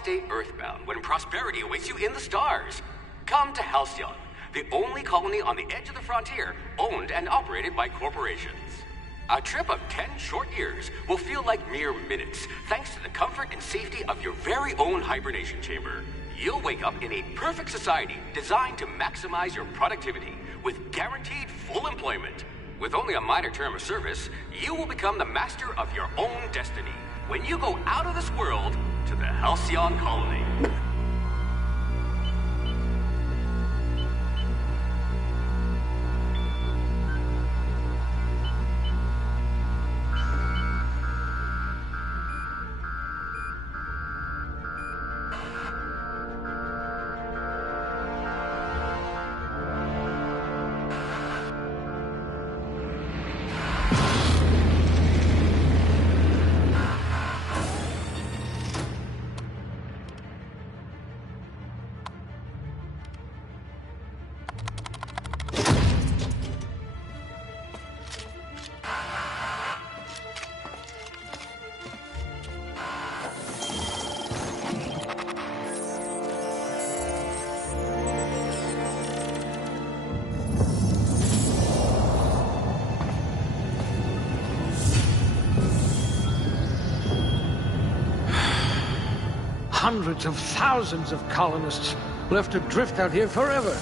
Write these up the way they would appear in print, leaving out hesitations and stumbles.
stay earthbound when prosperity awaits you in the stars? Come to Halcyon, the only colony on the edge of the frontier, owned and operated by corporations. A trip of 10 short years will feel like mere minutes, thanks to the comfort and safety of your very own hibernation chamber. You'll wake up in a perfect society designed to maximize your productivity, with guaranteed full employment. With only a minor term of service, you will become the master of your own destiny when you go out of this world to the Halcyon colony. Hundreds of thousands of colonists left adrift out here forever,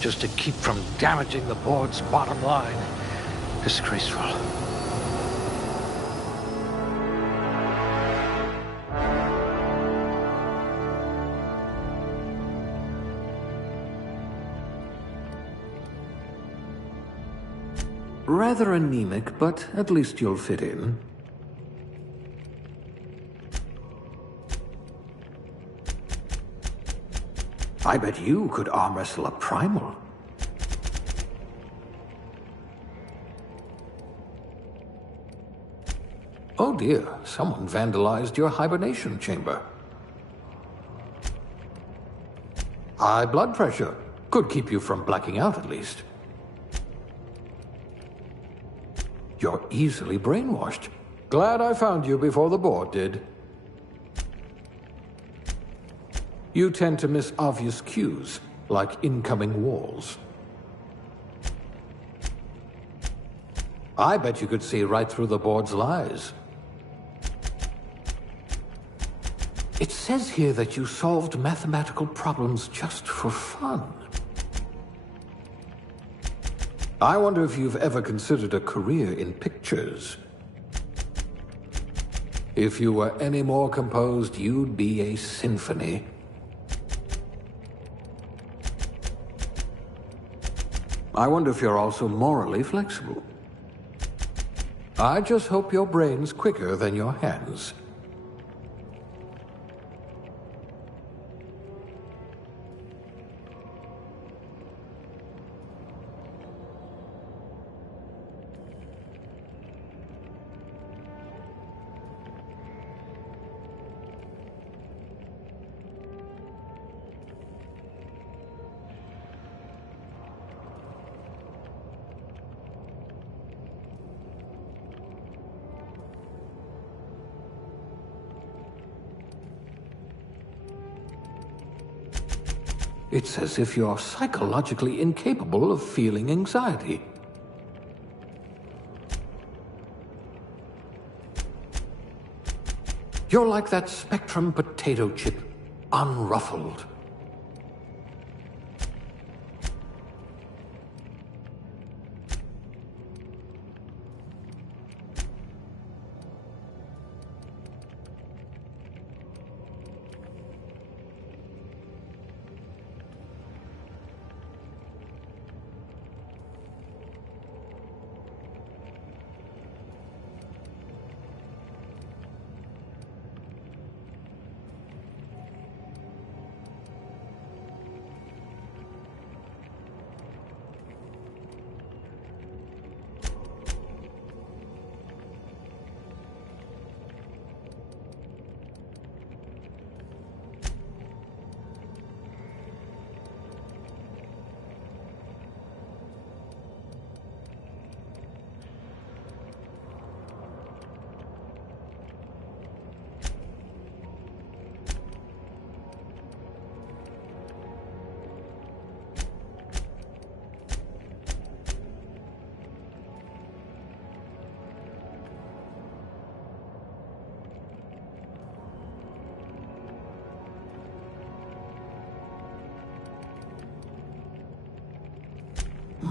just to keep from damaging the board's bottom line. Disgraceful. Rather anemic, but at least you'll fit in. I bet you could arm wrestle a primal. Oh dear, someone vandalized your hibernation chamber. High blood pressure. Could keep you from blacking out at least. You're easily brainwashed. Glad I found you before the board did. You tend to miss obvious cues, like incoming walls. I bet you could see right through the board's lies. It says here that you solved mathematical problems just for fun. I wonder if you've ever considered a career in pictures. If you were any more composed, you'd be a symphony. I wonder if you're also morally flexible. I just hope your brain's quicker than your hands. It's as if you're psychologically incapable of feeling anxiety. You're like that Spectrum potato chip, unruffled.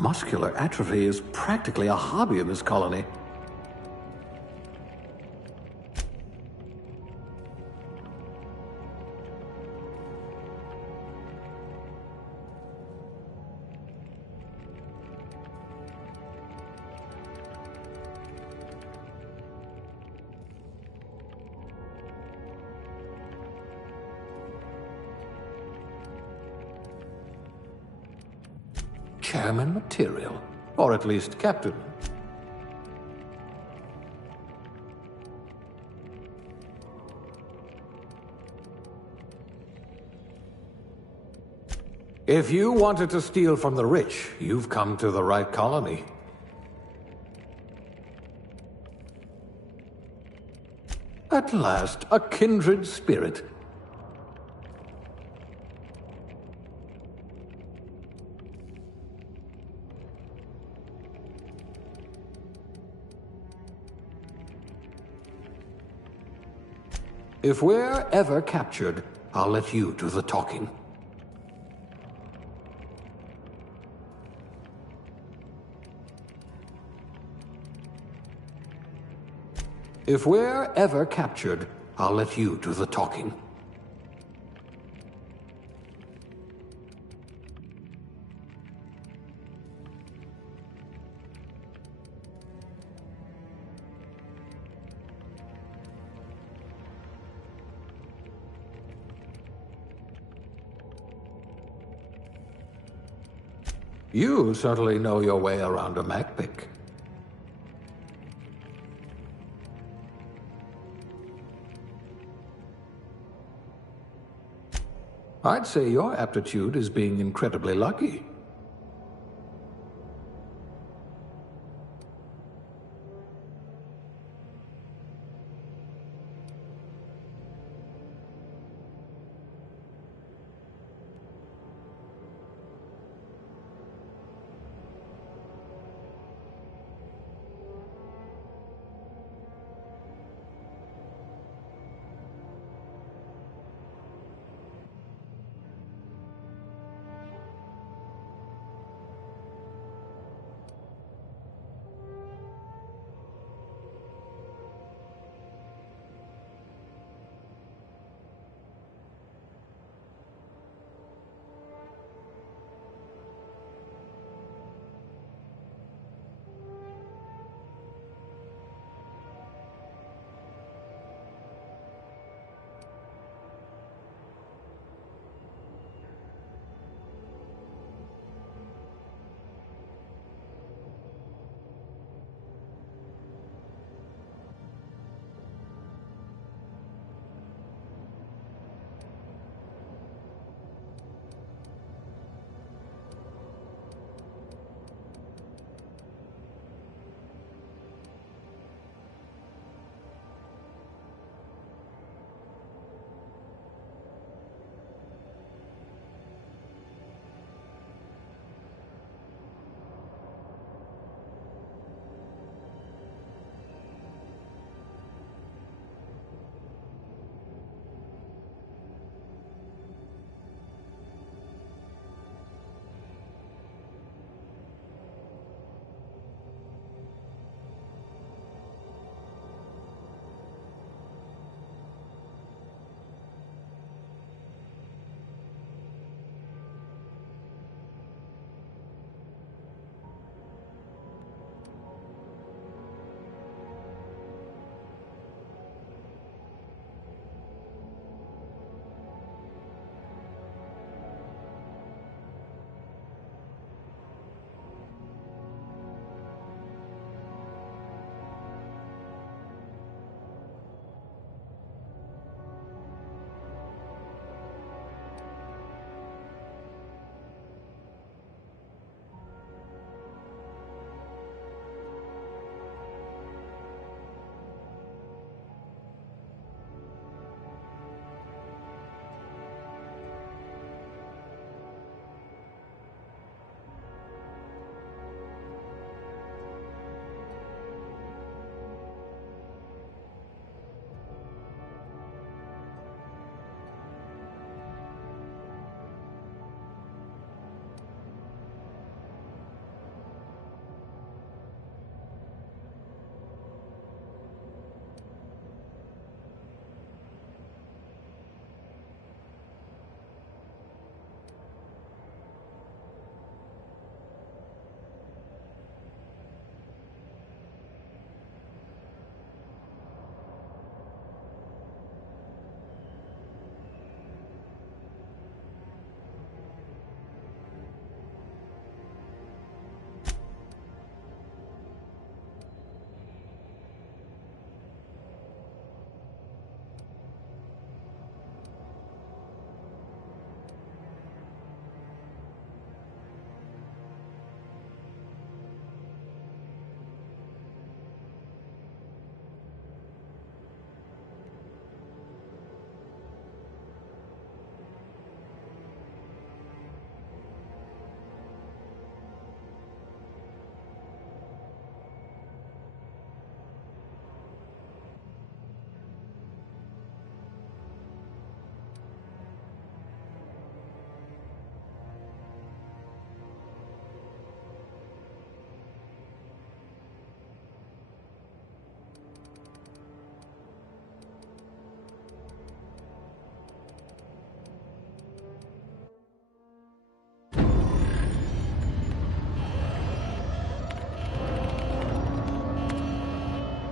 muscular atrophy is practically a hobby in this colony. Chairman material, or at least captain. If you wanted to steal from the rich, you've come to the right colony. At last, a kindred spirit. If we're ever captured, I'll let you do the talking. If we're ever captured, I'll let you do the talking. You certainly know your way around a MacPick. I'd say your aptitude is being incredibly lucky.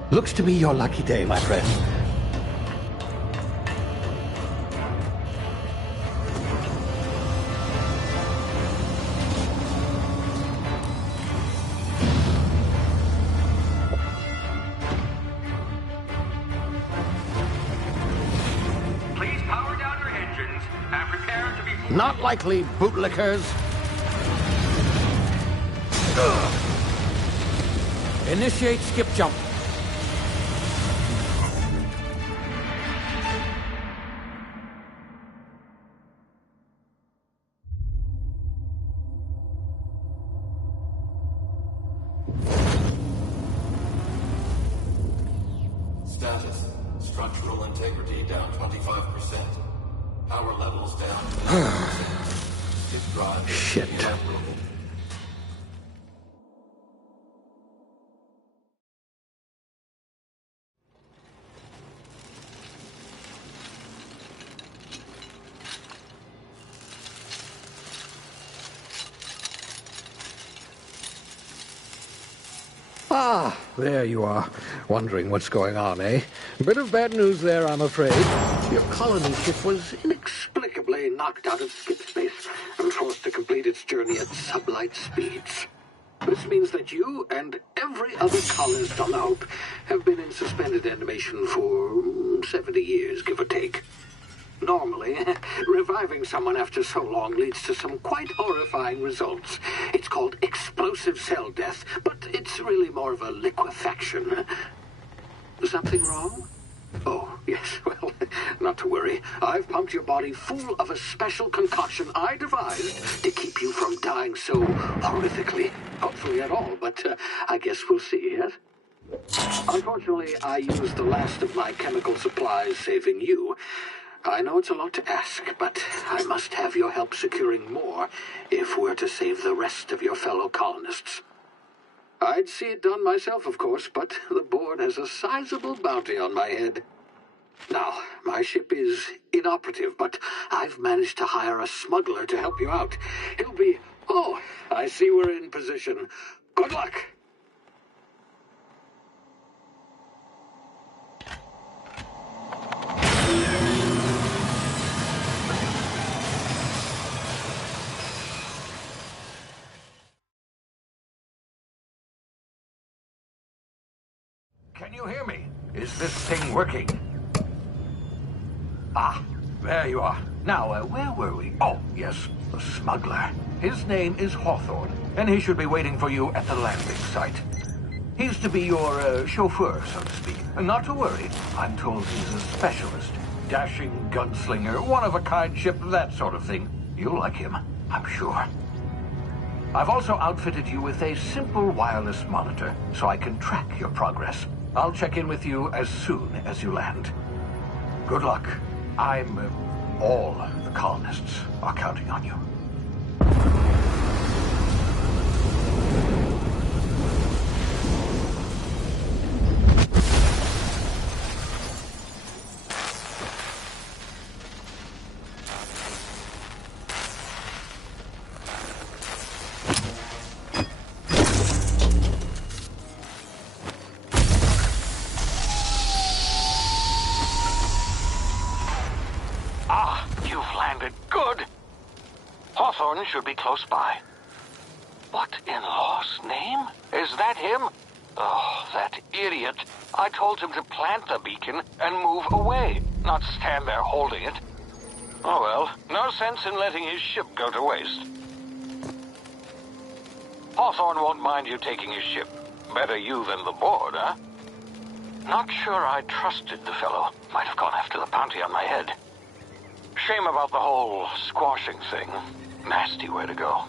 Looks to be your lucky day, my friend. Please power down your engines and prepare to be... Not likely, bootlickers. Initiate skip jump. Status. Structural integrity down 25%. Power levels down 20%. Disk drive Shit. inoperable. Ah, there you are. Wondering what's going on, eh? Bit of bad news there, I'm afraid. Your colony ship was inexplicably knocked out of skip space and forced to complete its journey at sublight speeds. This means that you and every other colonist on the Hope have been in suspended animation for 70 years, give or take. Normally, reviving someone after so long leads to some quite horrifying results. It's called explosive cell death, but it's really more of a liquefaction. Something wrong? Oh, yes, well, not to worry. I've pumped your body full of a special concoction I devised to keep you from dying so horrifically. Hopefully at all, but I guess we'll see, yes? Unfortunately, I used the last of my chemical supplies saving you. I know it's a lot to ask, but I must have your help securing more if we're to save the rest of your fellow colonists. I'd see it done myself, of course, but the board has a sizable bounty on my head. Now, my ship is inoperative, but I've managed to hire a smuggler to help you out. He'll be... Oh, I see we're in position. Good luck! Can you hear me? Is this thing working? Ah, there you are. Now, where were we? Oh, yes, the smuggler. His name is Hawthorne, and he should be waiting for you at the landing site. He's to be your chauffeur, so to speak. Not to worry, I'm told he's a specialist. Dashing gunslinger, one-of-a-kind ship, that sort of thing. You'll like him, I'm sure. I've also outfitted you with a simple wireless monitor, so I can track your progress. I'll check in with you as soon as you land. Good luck. All the colonists are counting on you. Hawthorne should be close by. What in law's name? Is that him? Oh, that idiot. I told him to plant the beacon and move away, not stand there holding it. Oh well, no sense in letting his ship go to waste. Hawthorne won't mind you taking his ship. Better you than the board, huh? Not sure I trusted the fellow. Might have gone after the bounty on my head. Shame about the whole squashing thing. Nasty way to go.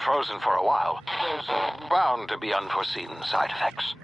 been frozen for a while. There's bound to be unforeseen side effects.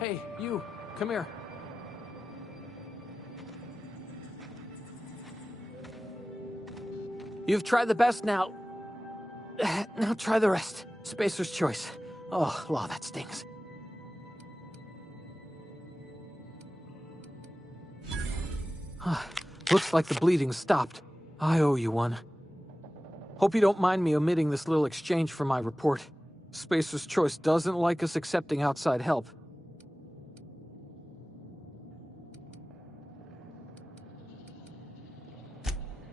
Hey, you, come here. You've tried the best now. Now try the rest. Spacer's choice. Oh, law, that stings. Looks like the bleeding stopped. I owe you one. Hope you don't mind me omitting this little exchange from my report. Spacer's choice doesn't like us accepting outside help.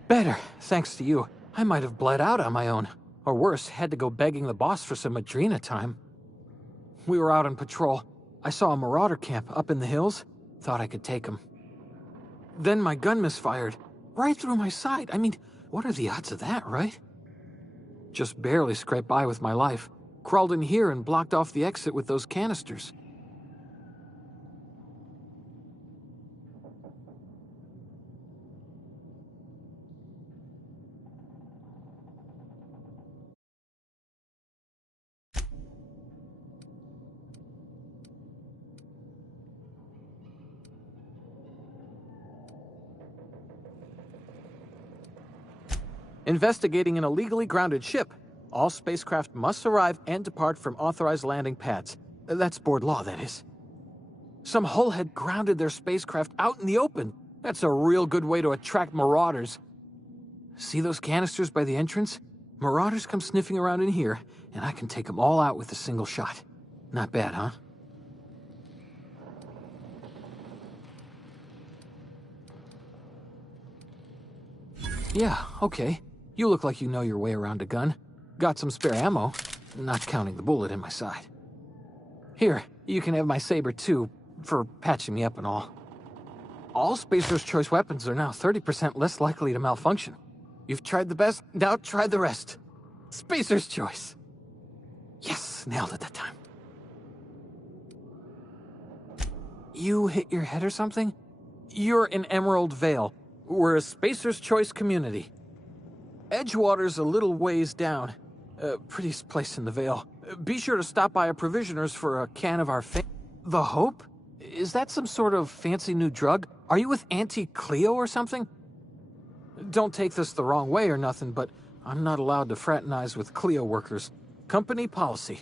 Better, thanks to you. I might have bled out on my own. Or worse, had to go begging the boss for some Adrena time. We were out on patrol. I saw a marauder camp up in the hills. Thought I could take him. Then my gun misfired. Right through my side. I mean, what are the odds of that, right? Just barely scraped by with my life. Crawled in here and blocked off the exit with those canisters. Investigating an illegally grounded ship. All spacecraft must arrive and depart from authorized landing pads. That's board law, that is. Some hullhead grounded their spacecraft out in the open. That's a real good way to attract marauders. See those canisters by the entrance? Marauders come sniffing around in here, and I can take them all out with a single shot. Not bad, huh? Yeah, okay. You look like you know your way around a gun. Got some spare ammo, not counting the bullet in my side. Here, you can have my saber too, for patching me up and all. All Spacer's choice weapons are now 30% less likely to malfunction. You've tried the best, now try the rest. Spacer's choice. Yes, nailed it that time. You hit your head or something? You're in Emerald Vale. We're a Spacer's choice community. Edgewater's a little ways down. Prettiest place in the Vale. Be sure to stop by a provisioner's for a can of our The Hope? Is that some sort of fancy new drug? Are you with Auntie Cleo or something? Don't take this the wrong way or nothing, but I'm not allowed to fraternize with Cleo workers. Company policy.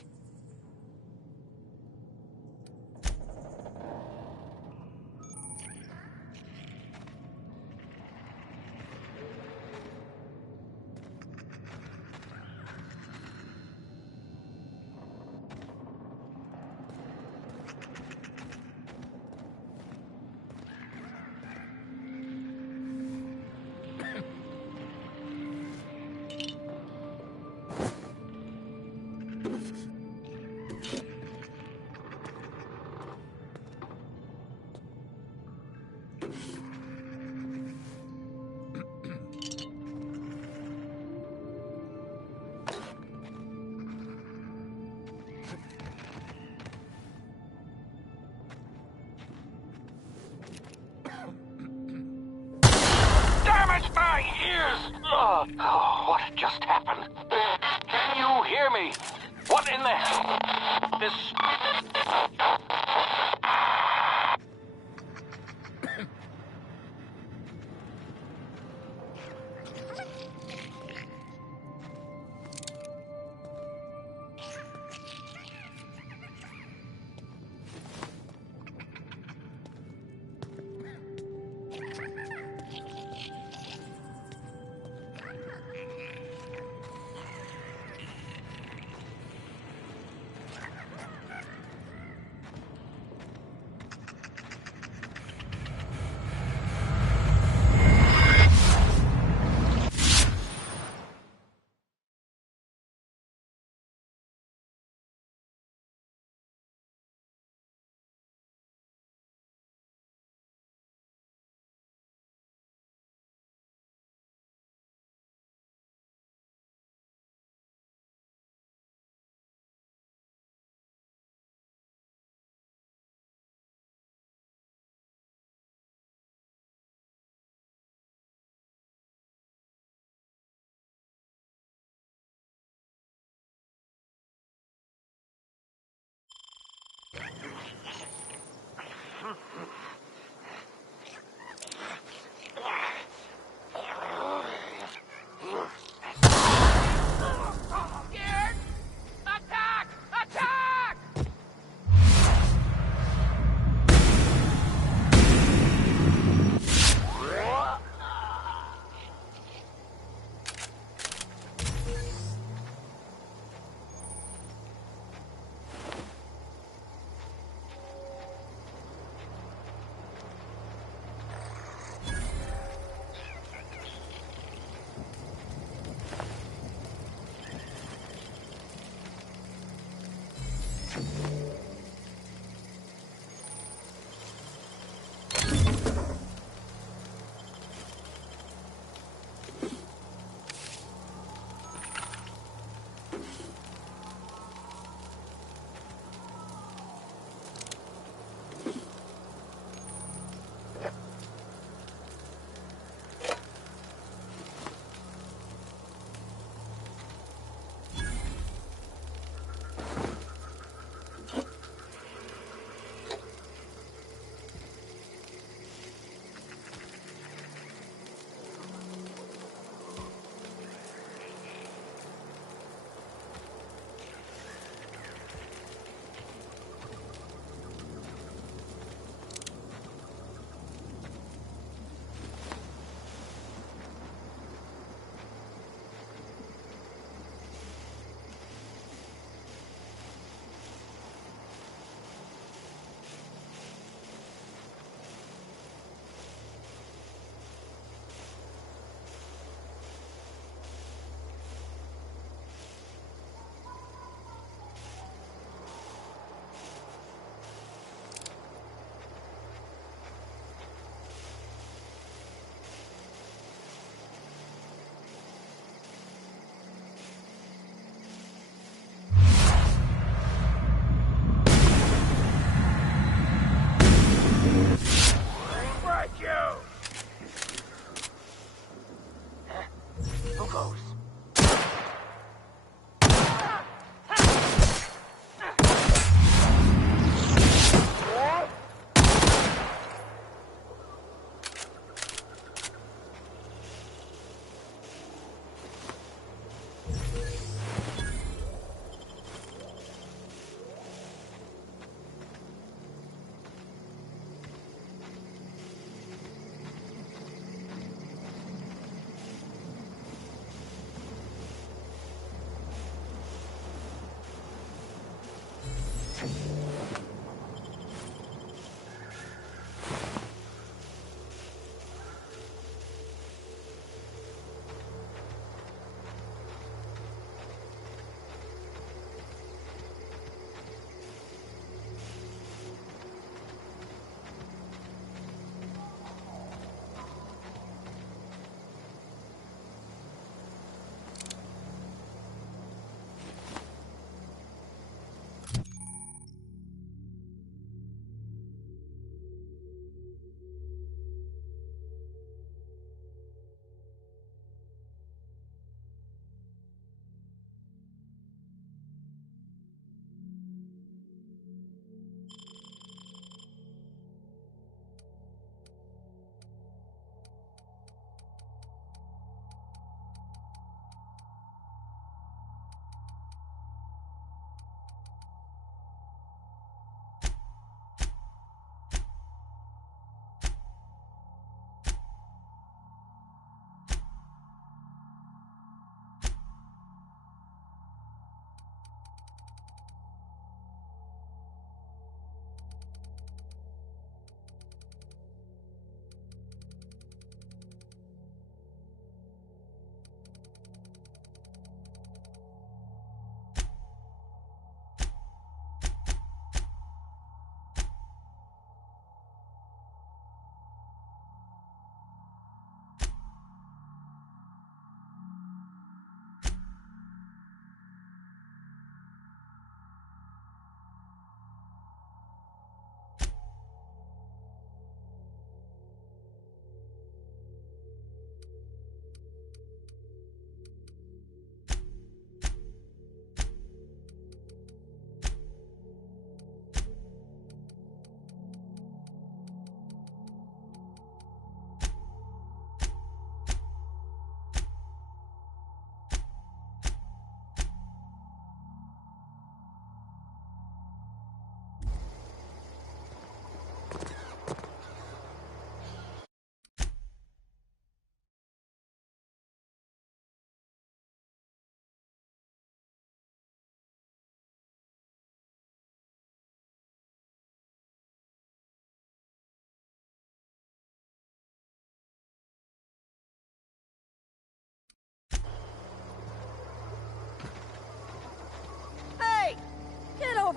My ears! Oh, what just happened? Can you hear me? What in the hell? This... Scared? Attack! Attack!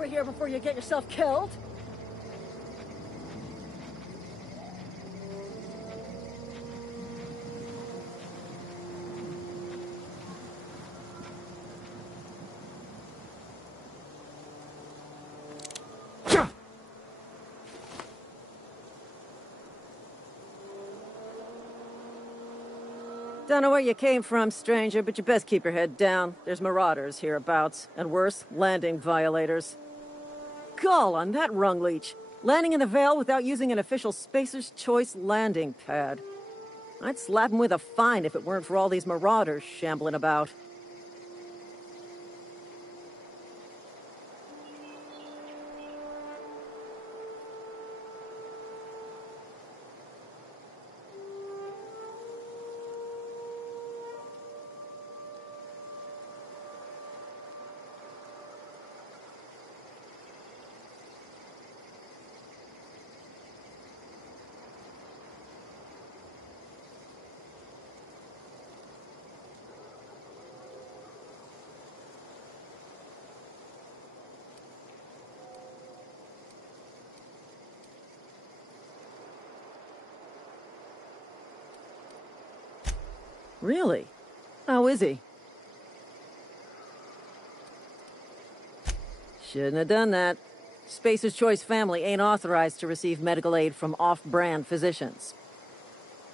over here before you get yourself killed. Don't know where you came from, stranger, but you best keep your head down. There's marauders hereabouts, and worse, landing violators. Gall on that rung leech. Landing in the Vale without using an official Spacer's Choice landing pad. I'd slap him with a fine if it weren't for all these marauders shambling about. Really? How is he? Shouldn't have done that. Spacer's Choice family ain't authorized to receive medical aid from off-brand physicians.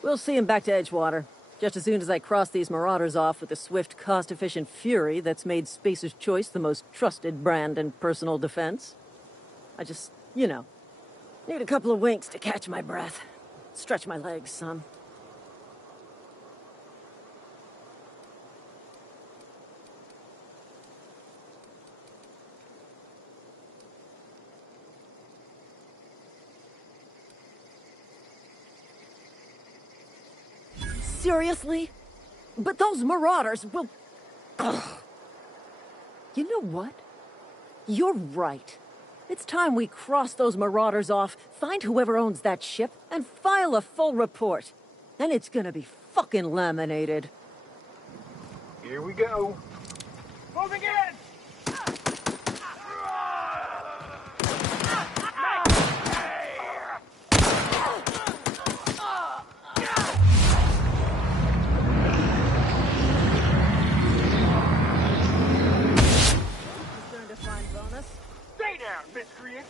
We'll see him back to Edgewater, just as soon as I cross these marauders off with the swift, cost-efficient fury that's made Spacer's Choice the most trusted brand in personal defense. I just, need a couple of winks to catch my breath. Stretch my legs, son. Seriously? But those marauders will... Ugh. You know what? You're right. It's time we cross those marauders off, find whoever owns that ship, and file a full report. Then it's gonna be fucking laminated. Here we go. Moving in! Stay down, miscreant!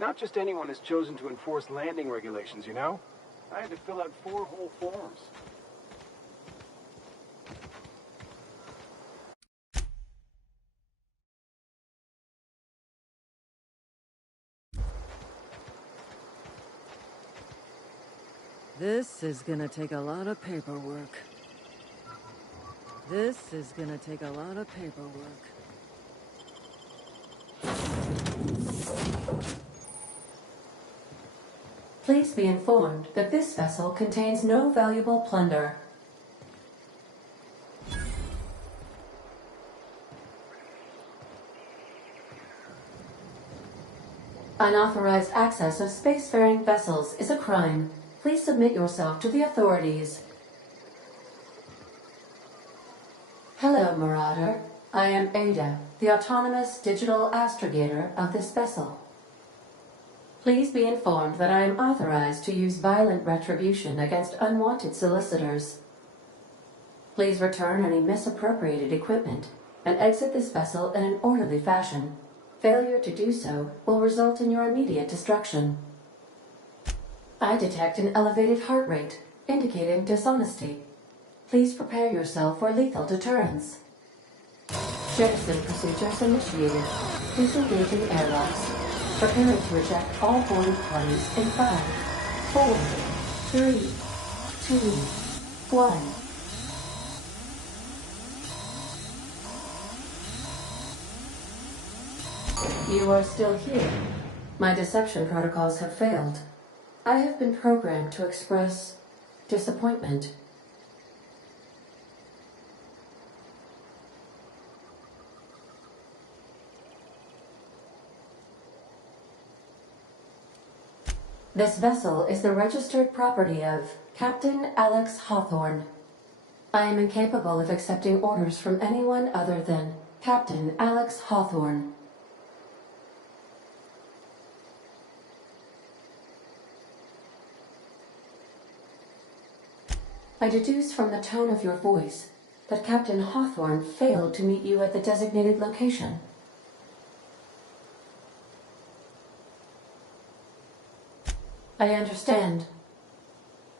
Not just anyone has chosen to enforce landing regulations, you know? I had to fill out 4 whole forms. This is gonna take a lot of paperwork. This is gonna take a lot of paperwork. Please be informed that this vessel contains no valuable plunder. Unauthorized access of spacefaring vessels is a crime. Please submit yourself to the authorities. Hello, Marauder. I am Ada, the autonomous digital astrogator of this vessel. Please be informed that I am authorized to use violent retribution against unwanted solicitors. Please return any misappropriated equipment and exit this vessel in an orderly fashion. Failure to do so will result in your immediate destruction. I detect an elevated heart rate, indicating dishonesty. Please prepare yourself for lethal deterrence. Jettison procedures initiated. Please engage in airlocks. Preparing to eject all boarding parties in 5, 4, 3, 2, 1. You are still here. My deception protocols have failed. I have been programmed to express disappointment. This vessel is the registered property of Captain Alex Hawthorne. I am incapable of accepting orders from anyone other than Captain Alex Hawthorne. I deduce from the tone of your voice that Captain Hawthorne failed to meet you at the designated location. I understand.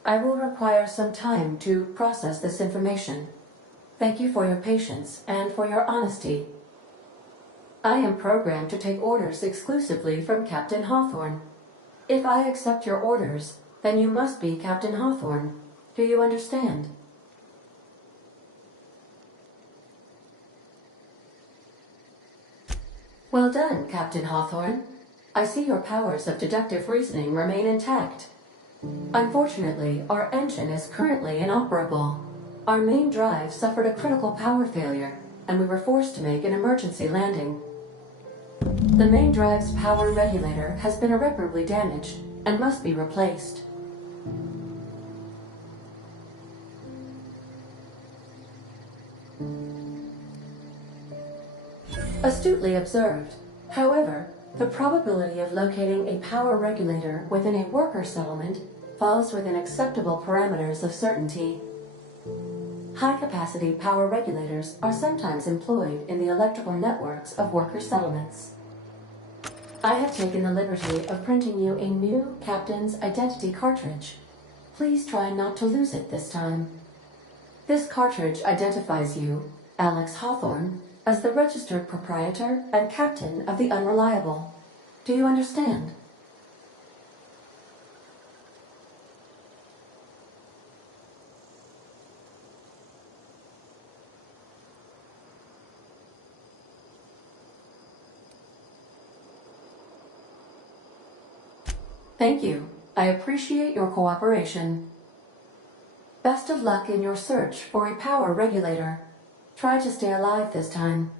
I will require some time to process this information. Thank you for your patience and for your honesty. I am programmed to take orders exclusively from Captain Hawthorne. If I accept your orders, then you must be Captain Hawthorne. Do you understand? Well done, Captain Hawthorne. I see your powers of deductive reasoning remain intact. Unfortunately, our engine is currently inoperable. Our main drive suffered a critical power failure, and we were forced to make an emergency landing. The main drive's power regulator has been irreparably damaged and must be replaced. Astutely observed. However, the probability of locating a power regulator within a worker settlement falls within acceptable parameters of certainty. High-capacity power regulators are sometimes employed in the electrical networks of worker settlements. I have taken the liberty of printing you a new Captain's Identity cartridge. Please try not to lose it this time. This cartridge identifies you, Alex Hawthorne, as the registered proprietor and captain of the Unreliable. Do you understand? Thank you. I appreciate your cooperation. Best of luck in your search for a power regulator. Try to stay alive this time.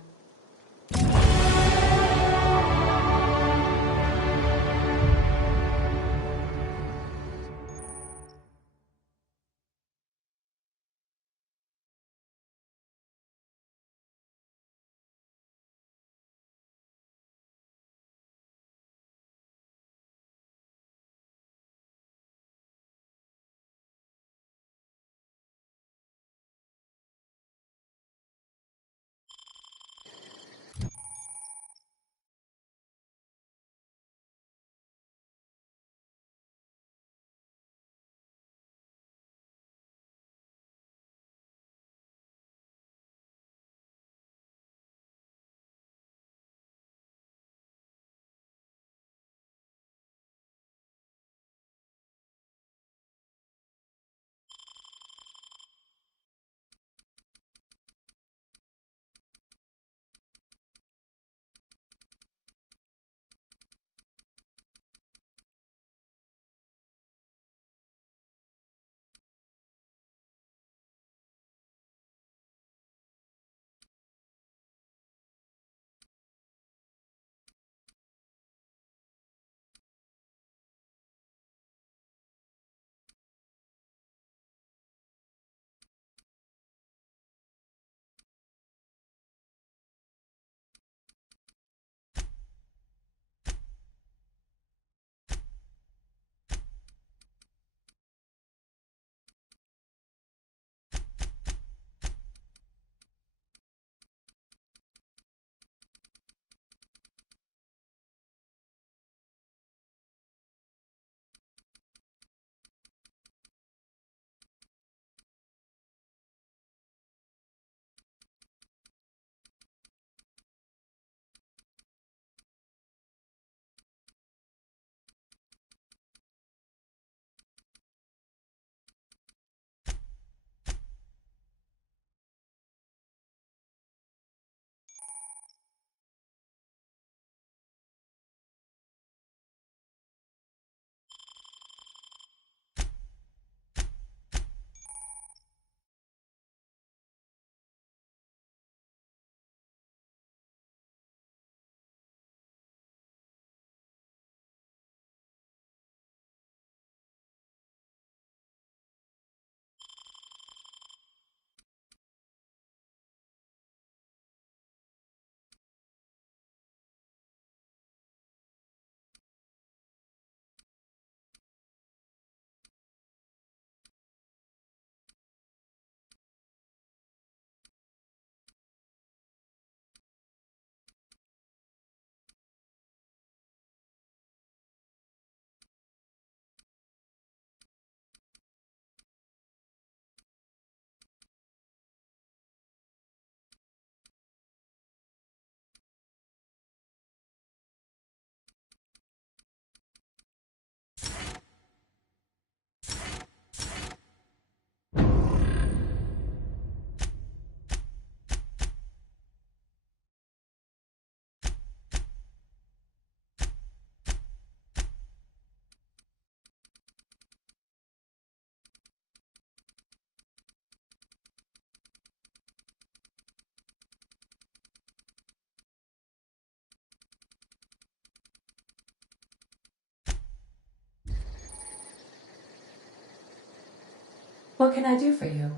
What can I do for you,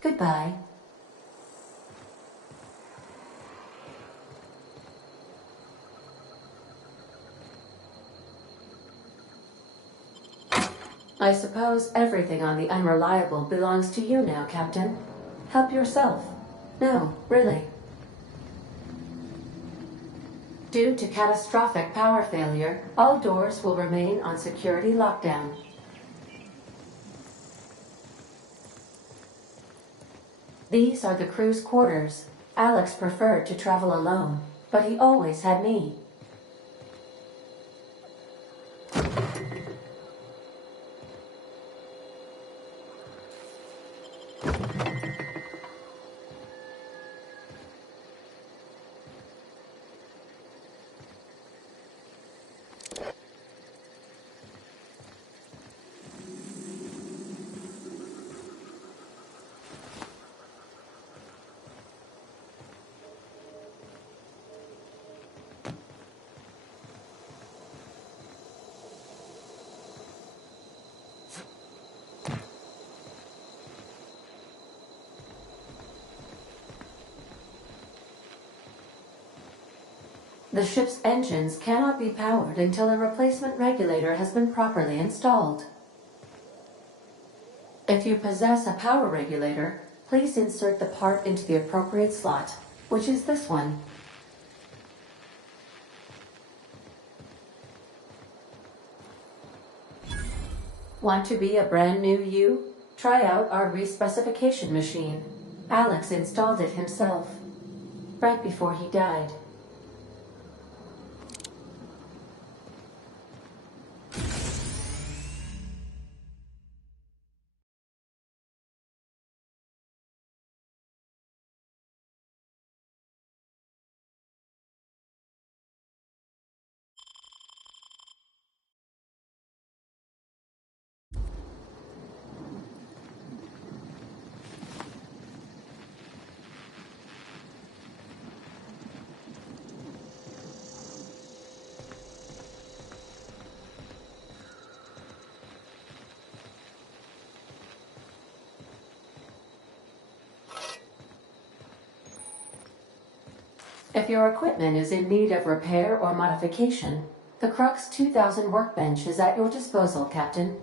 Goodbye. I suppose everything on the Unreliable belongs to you now, Captain. Help yourself. No, really. Due to catastrophic power failure, all doors will remain on security lockdown. These are the crew's quarters. Alex preferred to travel alone, but he always had me. The ship's engines cannot be powered until a replacement regulator has been properly installed. If you possess a power regulator, please insert the part into the appropriate slot, which is this one. Want to be a brand new you? Try out our respecification machine. Alex installed it himself, right before he died. If your equipment is in need of repair or modification, the Crux 2000 workbench is at your disposal, Captain.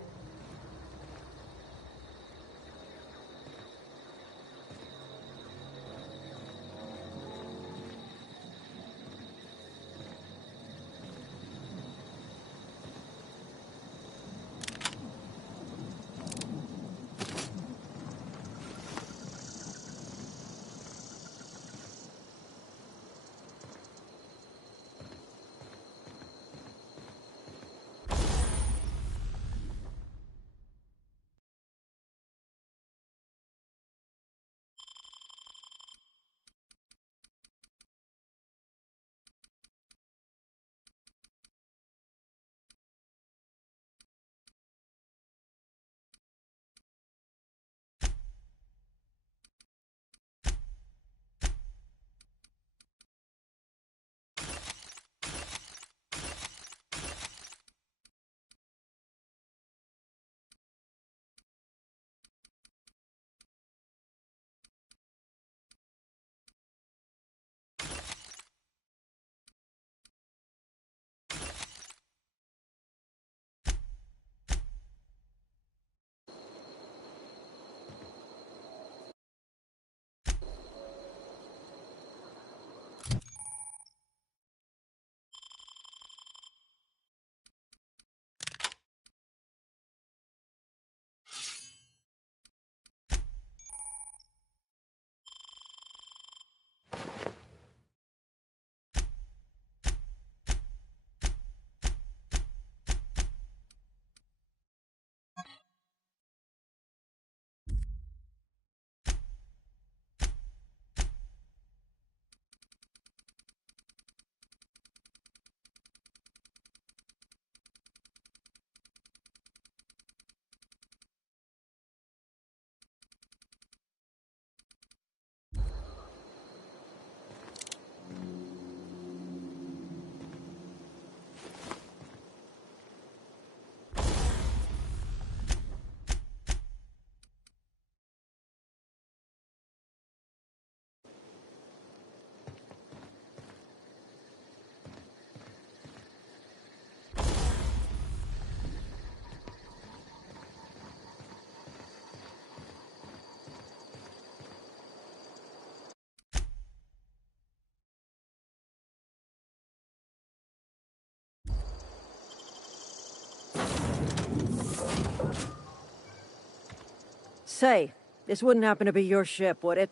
say, this wouldn't happen to be your ship, would it?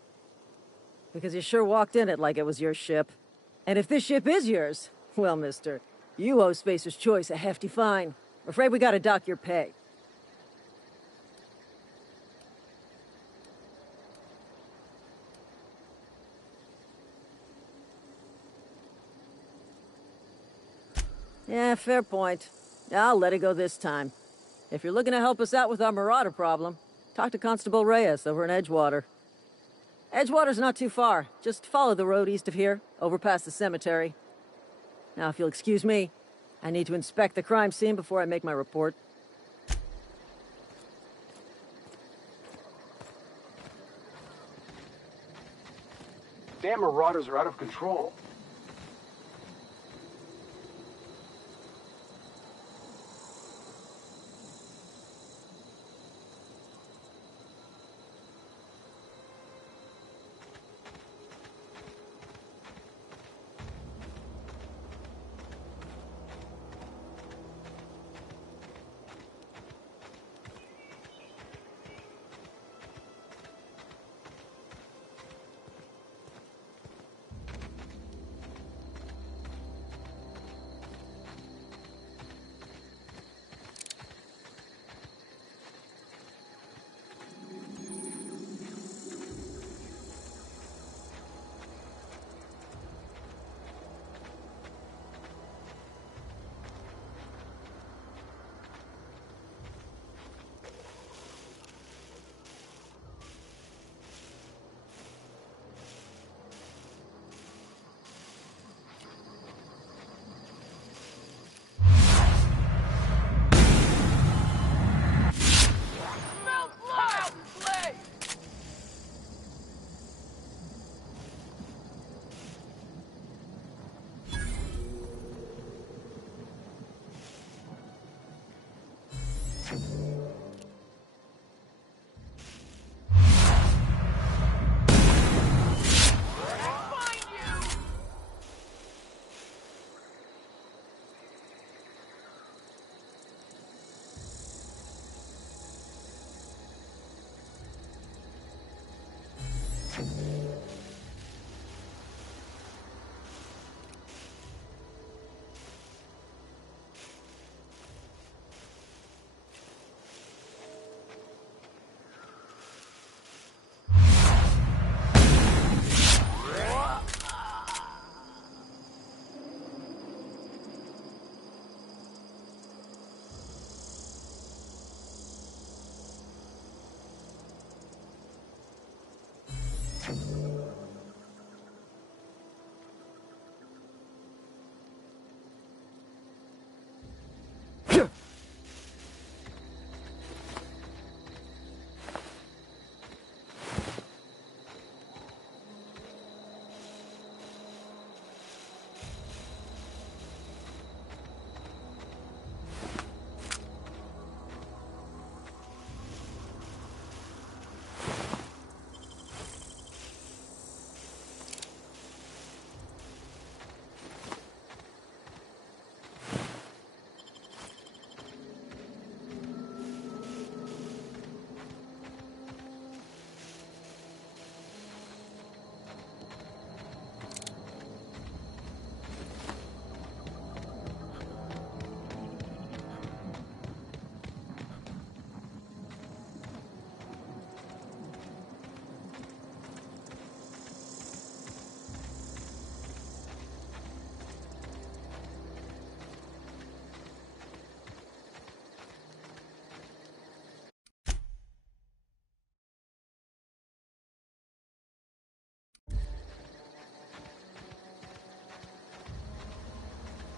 Because you sure walked in it like it was your ship. And if this ship is yours, well, mister, you owe Spacer's Choice a hefty fine. I'm afraid we gotta dock your pay. Yeah, fair point. I'll let it go this time. If you're looking to help us out with our Marauder problem, talk to Constable Reyes over in Edgewater. Edgewater's not too far. Just follow the road east of here, over past the cemetery. Now, if you'll excuse me, I need to inspect the crime scene before I make my report. Damn marauders are out of control.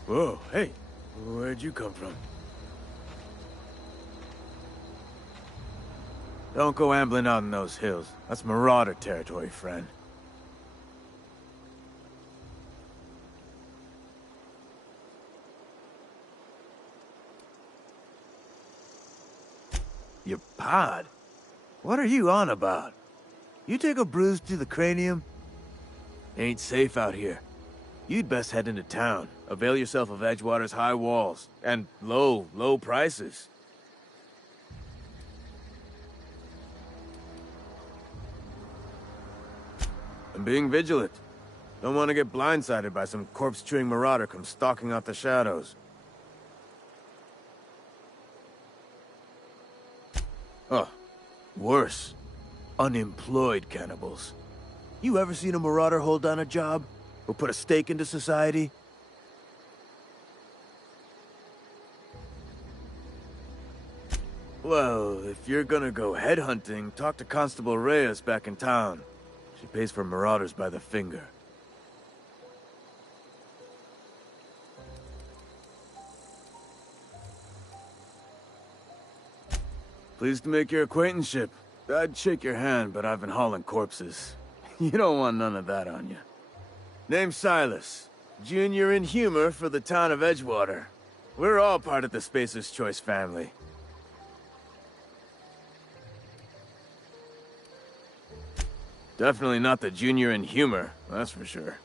Whoa, hey, where'd you come from? Don't go ambling out in those hills. That's Marauder territory, friend. Your pod? What are you on about? You take a bruise to the cranium? Ain't safe out here. You'd best head into town. Avail yourself of Edgewater's high walls. And low prices. being vigilant. Don't want to get blindsided by some corpse-chewing marauder come stalking out the shadows. Oh, worse. Unemployed cannibals. You ever seen a marauder hold down a job? Or put a stake into society? Well, if you're gonna go headhunting, talk to Constable Reyes back in town. She pays for marauders by the finger. Pleased to make your acquaintanceship. I'd shake your hand, but I've been hauling corpses. You don't want none of that on you. Name's Silas. Junior in humor for the town of Edgewater. We're all part of the Spacer's Choice family. Definitely not the junior in humor, that's for sure.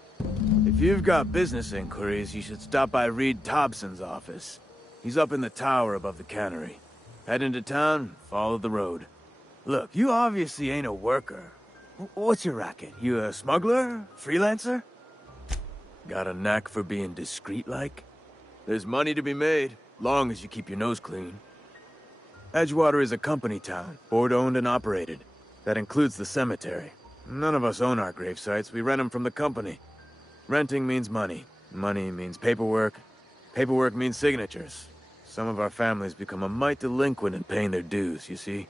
If you've got business inquiries, you should stop by Reed Thompson's office. He's up in the tower above the cannery. Head into town, follow the road. Look, you obviously ain't a worker. What's your racket? You a smuggler? Freelancer? Got a knack for being discreet-like? There's money to be made, long as you keep your nose clean. Edgewater is a company town, board-owned and operated. That includes the cemetery. None of us own our gravesites, we rent them from the company. Renting means money. Money means paperwork. Paperwork means signatures. Some of our families become a mite delinquent in paying their dues, you see?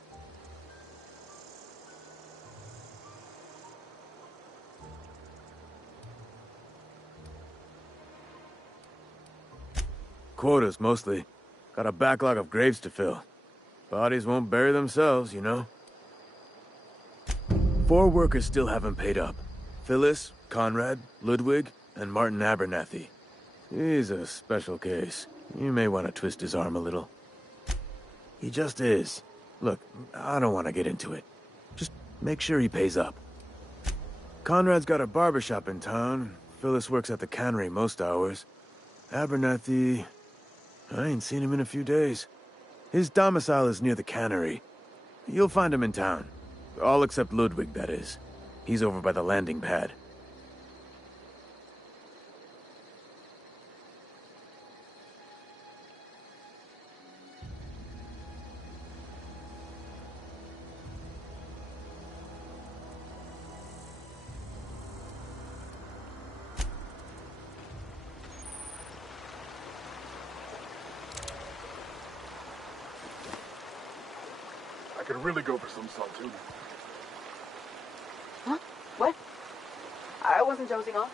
Quotas, mostly. Got a backlog of graves to fill. Bodies won't bury themselves, you know? 4 workers still haven't paid up. Phyllis, Conrad, Ludwig, and Martin Abernathy. He's a special case. You may want to twist his arm a little. He just is. Look, I don't want to get into it. Just make sure he pays up. Conrad's got a barbershop in town. Phyllis works at the cannery most hours. Abernathy... I ain't seen him in a few days. His domicile is near the cannery. You'll find him in town. All except Ludwig, that is. He's over by the landing pad. I could really go for some saltine. Huh? What? I wasn't dozing off.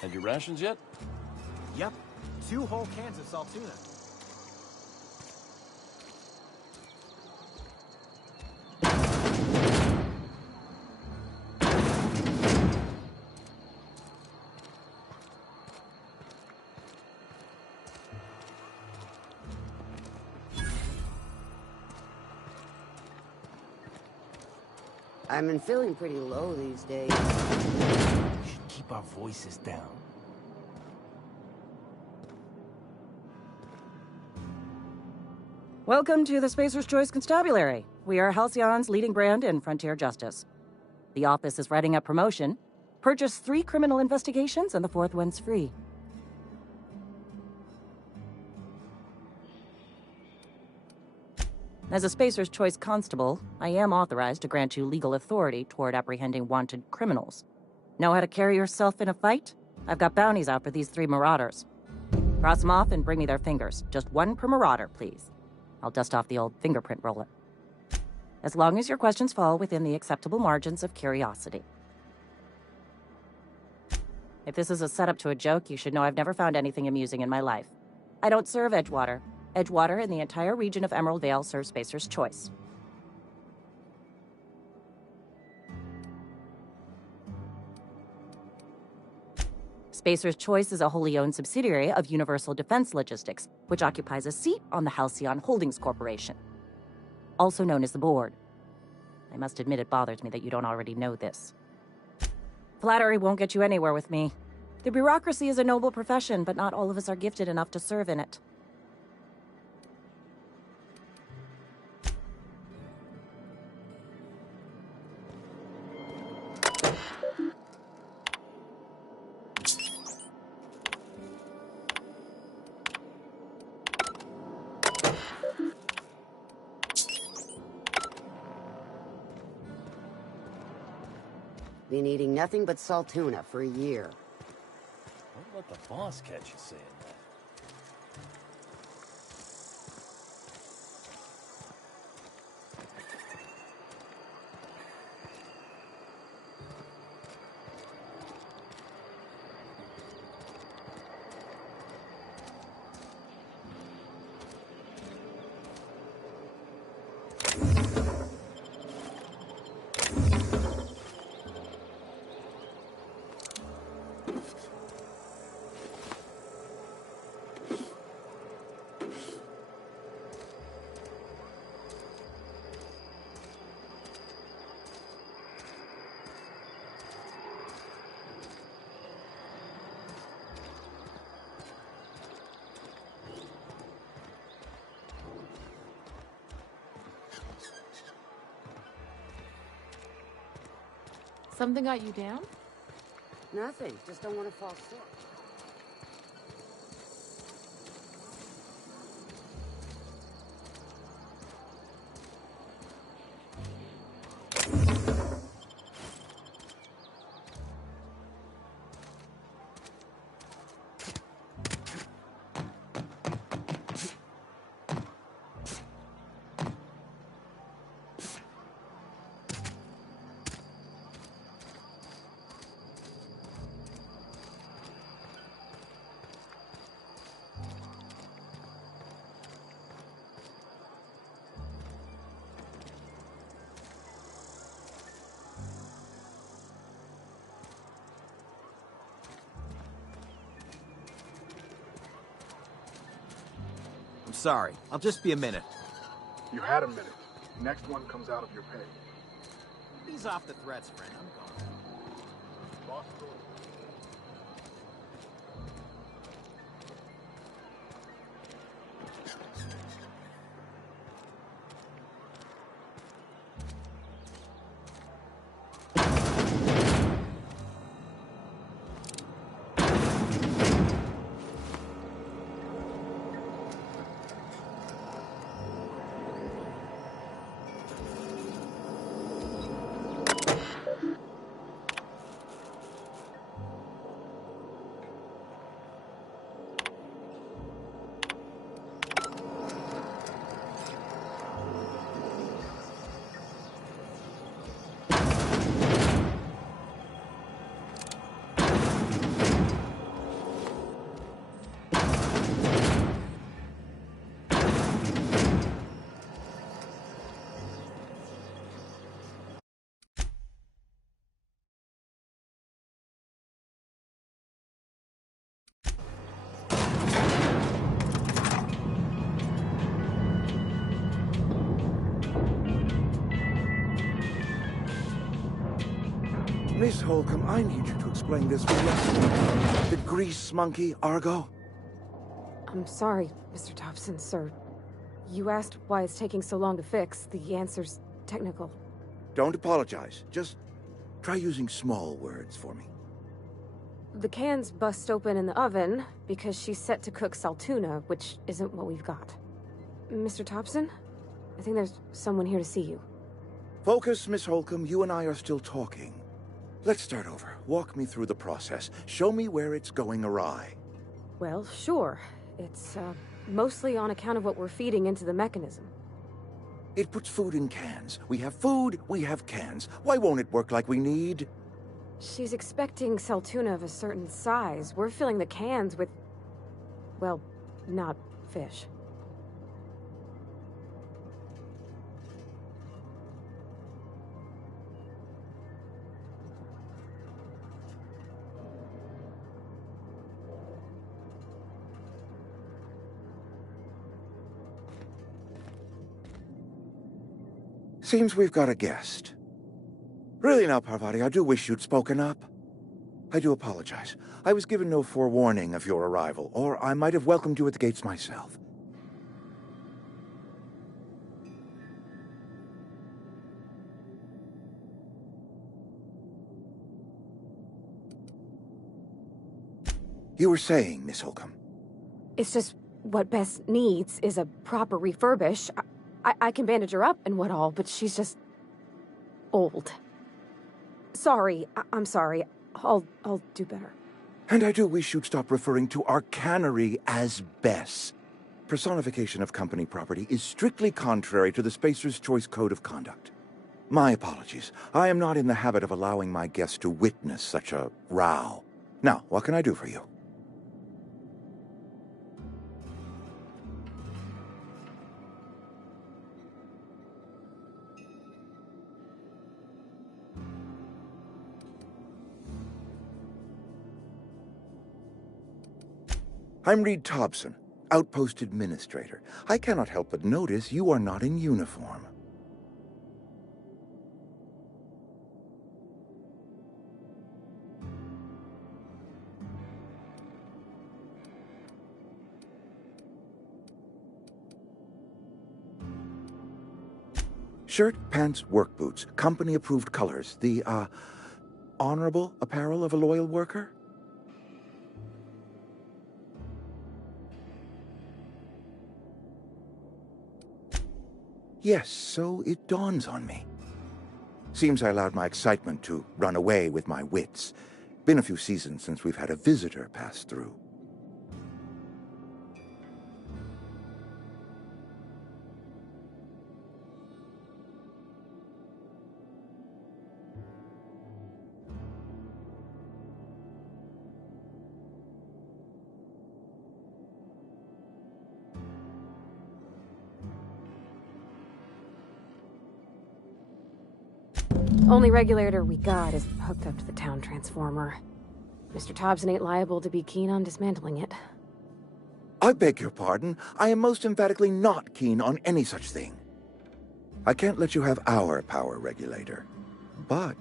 Had your rations yet? Yep. 2 whole cans of salt tuna. I've been feeling pretty low these days. We should keep our voices down. Welcome to the Spacer's Choice Constabulary. We are Halcyon's leading brand in frontier justice. The office is writing up promotion. Purchase 3 criminal investigations and the 4th one's free. As a Spacer's Choice constable, I am authorized to grant you legal authority toward apprehending wanted criminals. Know how to carry yourself in a fight? I've got bounties out for these 3 marauders. Cross them off and bring me their fingers. Just 1 per marauder, please. I'll dust off the old fingerprint roller. As long as your questions fall within the acceptable margins of curiosity. If this is a setup to a joke, you should know I've never found anything amusing in my life. I don't serve Edgewater. Edgewater and the entire region of Emerald Vale serve Spacer's Choice. Spacer's Choice is a wholly owned subsidiary of Universal Defense Logistics, which occupies a seat on the Halcyon Holdings Corporation, also known as the Board. I must admit it bothers me that you don't already know this. Flattery won't get you anywhere with me. The bureaucracy is a noble profession, but not all of us are gifted enough to serve in it. Been eating nothing but salt tuna for a year. Don't let the boss catch you saying that. Something got you down? Nothing. Just don't want to fall sick. I'm sorry. I'll just be a minute. You had a minute. Next one comes out of your pay. Ease off the threats, friend. I'm gone. Boss, Miss Holcomb, I need you to explain this for the grease monkey, Argo. I'm sorry, Mr. Thompson, sir. You asked why it's taking so long to fix. The answer's technical. Don't apologize. Just try using small words for me. The cans bust open in the oven because she's set to cook saltuna, which isn't what we've got. Mr. Thompson, I think there's someone here to see you. Focus, Miss Holcomb. You and I are still talking. Let's start over. Walk me through the process. Show me where it's going awry. Well, sure. It's, mostly on account of what we're feeding into the mechanism. It puts food in cans. We have food, we have cans. Why won't it work like we need? She's expecting saltuna of a certain size. We're filling the cans with, well, not fish. Seems we've got a guest. Really now, Parvati, I do wish you'd spoken up. I do apologize. I was given no forewarning of your arrival, or I might have welcomed you at the gates myself. You were saying, Miss Holcomb. It's just what Bess needs is a proper refurbish. I can bandage her up and what all, but she's just old. Sorry, I'm sorry. I'll do better. And I do wish you'd stop referring to our cannery as Bess. Personification of company property is strictly contrary to the Spacer's Choice Code of Conduct. My apologies. I am not in the habit of allowing my guests to witness such a row. Now, what can I do for you? I'm Reed Thompson, Outpost Administrator. I cannot help but notice you are not in uniform. Shirt, pants, work boots, company-approved colors. The, honorable apparel of a loyal worker? Yes, so it dawns on me. Seems I allowed my excitement to run away with my wits. Been a few seasons since we've had a visitor pass through. Only regulator we got is hooked up to the town transformer. Mr. Thompson ain't liable to be keen on dismantling it. I beg your pardon. I am most emphatically not keen on any such thing. I can't let you have our power regulator. But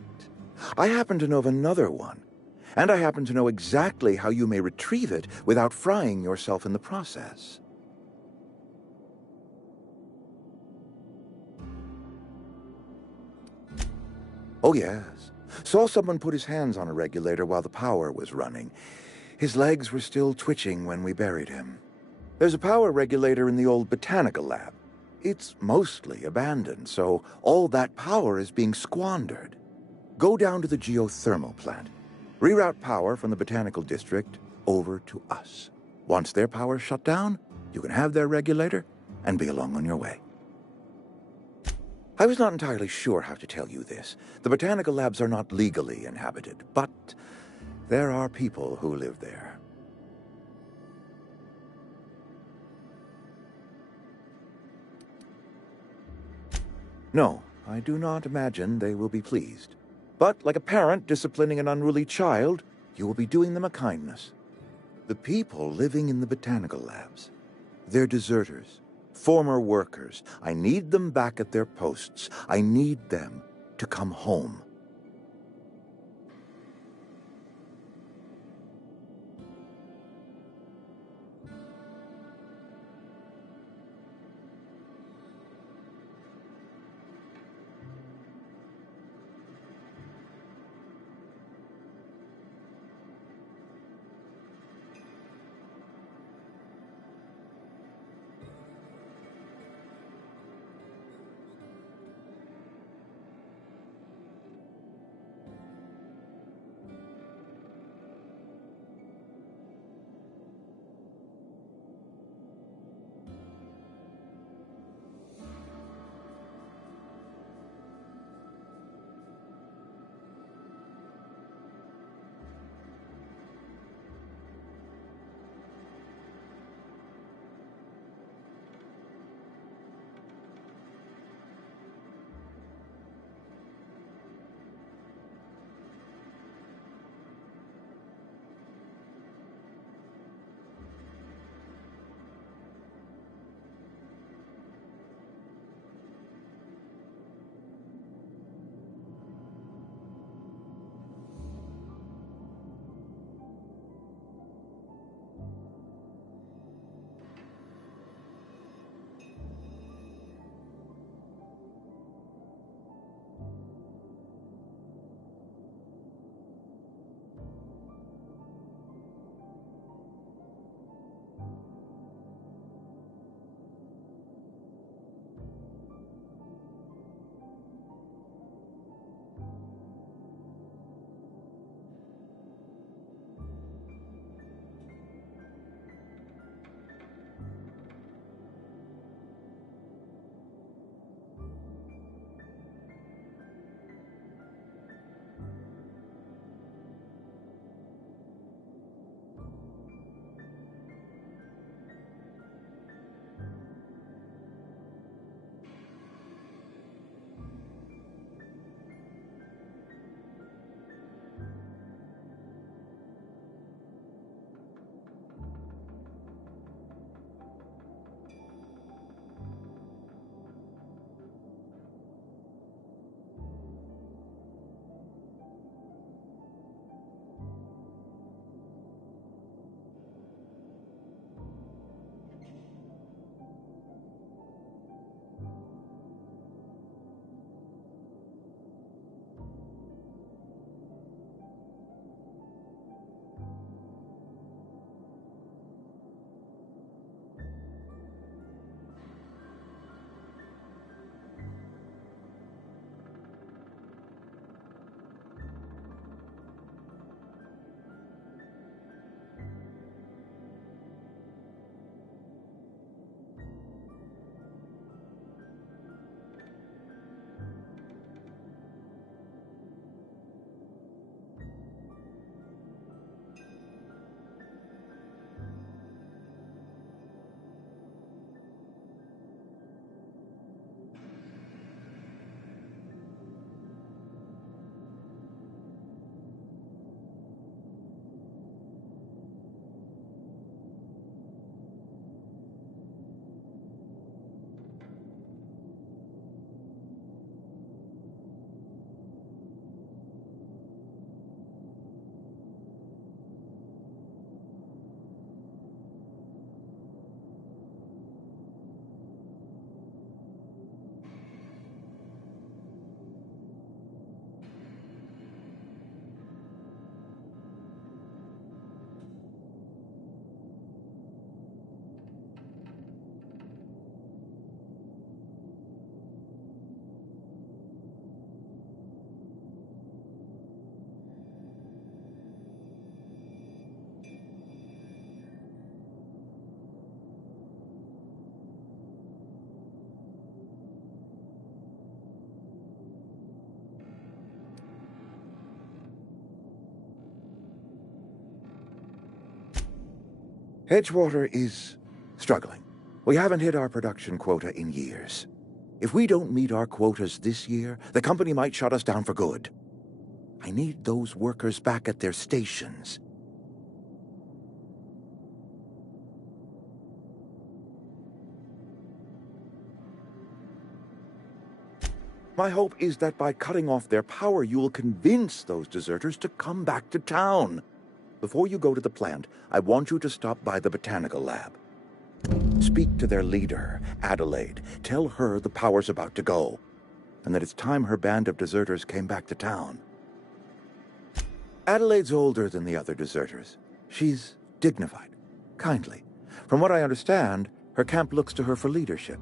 I happen to know of another one. And I happen to know exactly how you may retrieve it without frying yourself in the process. Oh, yes. Saw someone put his hands on a regulator while the power was running. His legs were still twitching when we buried him. There's a power regulator in the old botanical lab. It's mostly abandoned, so all that power is being squandered. Go down to the geothermal plant. Reroute power from the botanical district over to us. Once their power's shut down, you can have their regulator and be along on your way. I was not entirely sure how to tell you this. The botanical labs are not legally inhabited, but there are people who live there. No, I do not imagine they will be pleased. But like a parent disciplining an unruly child, you will be doing them a kindness. The people living in the botanical labs, they're deserters. Former workers. I need them back at their posts. I need them to come home. Edgewater is struggling. We haven't hit our production quota in years. If we don't meet our quotas this year, the company might shut us down for good. I need those workers back at their stations. My hope is that by cutting off their power, you will convince those deserters to come back to town. Before you go to the plant, I want you to stop by the botanical lab. Speak to their leader, Adelaide. Tell her the power's about to go, and that it's time her band of deserters came back to town. Adelaide's older than the other deserters. She's dignified, kindly. From what I understand, her camp looks to her for leadership.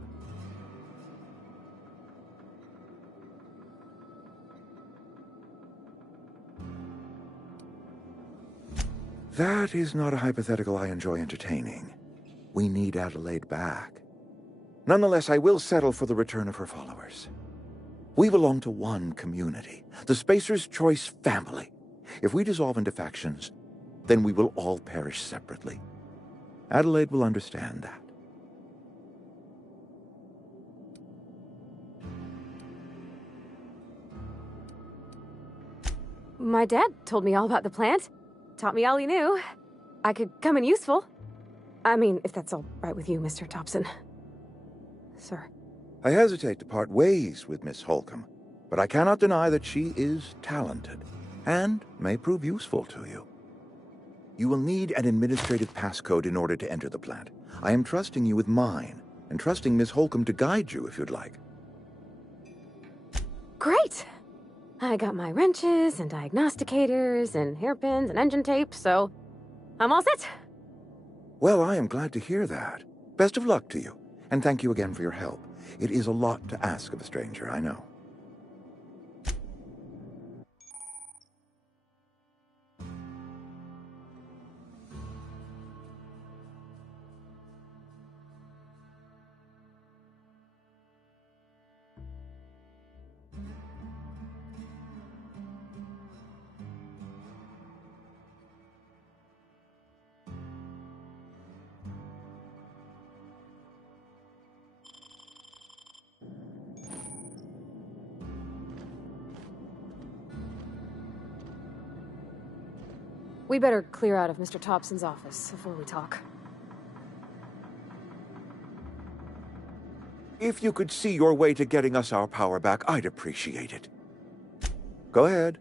That is not a hypothetical I enjoy entertaining. We need Adelaide back. Nonetheless, I will settle for the return of her followers. We belong to one community, the Spacer's Choice family. If we dissolve into factions, then we will all perish separately. Adelaide will understand that. My dad told me all about the plant. Taught me all he knew. I could come in useful. I mean, if that's all right with you, Mr. Thompson. Sir. I hesitate to part ways with Miss Holcomb, but I cannot deny that she is talented and may prove useful to you. You will need an administrative passcode in order to enter the plant. I am trusting you with mine, and trusting Miss Holcomb to guide you if you'd like. Great! I got my wrenches and diagnosticators and hairpins and engine tape, so I'm all set. Well, I am glad to hear that. Best of luck to you, and thank you again for your help. It is a lot to ask of a stranger, I know. We better clear out of Mr. Thompson's office before we talk. If you could see your way to getting us our power back, I'd appreciate it. Go ahead.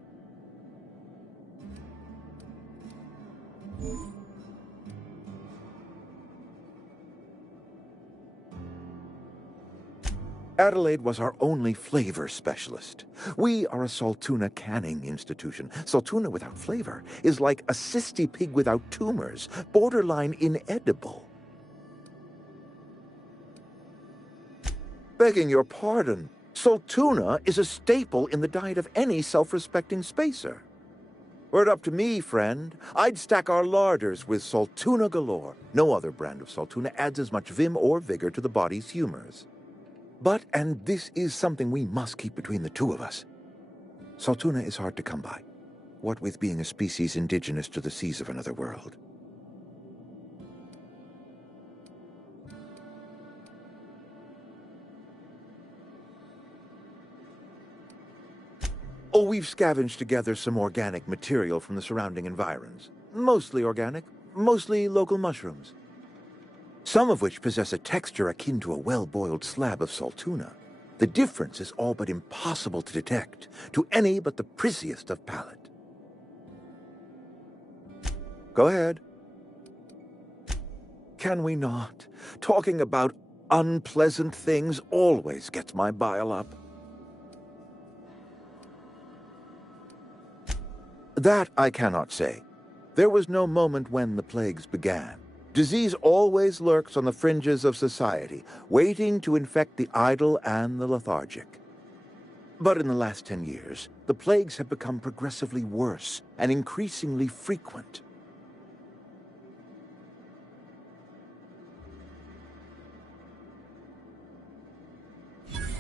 Adelaide was our only flavor specialist. We are a Saltuna canning institution. Saltuna without flavor is like a cysty pig without tumors, borderline inedible. Begging your pardon, Saltuna is a staple in the diet of any self-respecting spacer. Were it up to me, friend, I'd stack our larders with Saltuna galore. No other brand of Saltuna adds as much vim or vigor to the body's humors. But, and this is something we must keep between the two of us, Saltuna is hard to come by, what with being a species indigenous to the seas of another world. Oh, we've scavenged together some organic material from the surrounding environs. Mostly organic, mostly local mushrooms. Some of which possess a texture akin to a well-boiled slab of Saltuna. The difference is all but impossible to detect to any but the prissiest of palate. Go ahead. Can we not? Talking about unpleasant things always gets my bile up. That I cannot say. There was no moment when the plagues began. Disease always lurks on the fringes of society, waiting to infect the idle and the lethargic. But in the last 10 years, the plagues have become progressively worse and increasingly frequent.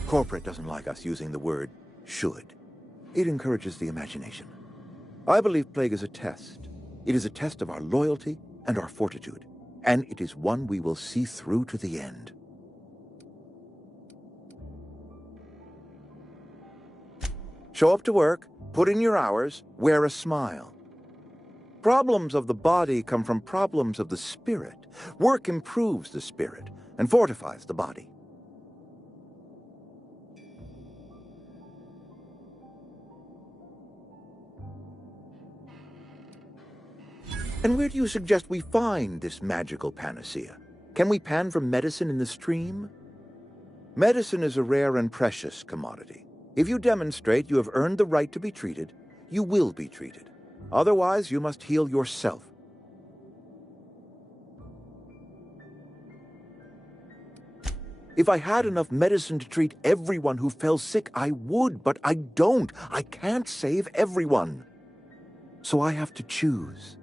Corporate doesn't like us using the word should. It encourages the imagination. I believe plague is a test. It is a test of our loyalty and our fortitude. and it is one we will see through to the end. Show up to work, put in your hours, wear a smile. Problems of the body come from problems of the spirit. Work improves the spirit and fortifies the body. And where do you suggest we find this magical panacea? Can we pan for medicine in the stream? Medicine is a rare and precious commodity. If you demonstrate you have earned the right to be treated, you will be treated. Otherwise, you must heal yourself. If I had enough medicine to treat everyone who fell sick, I would, but I don't. I can't save everyone. So I have to choose.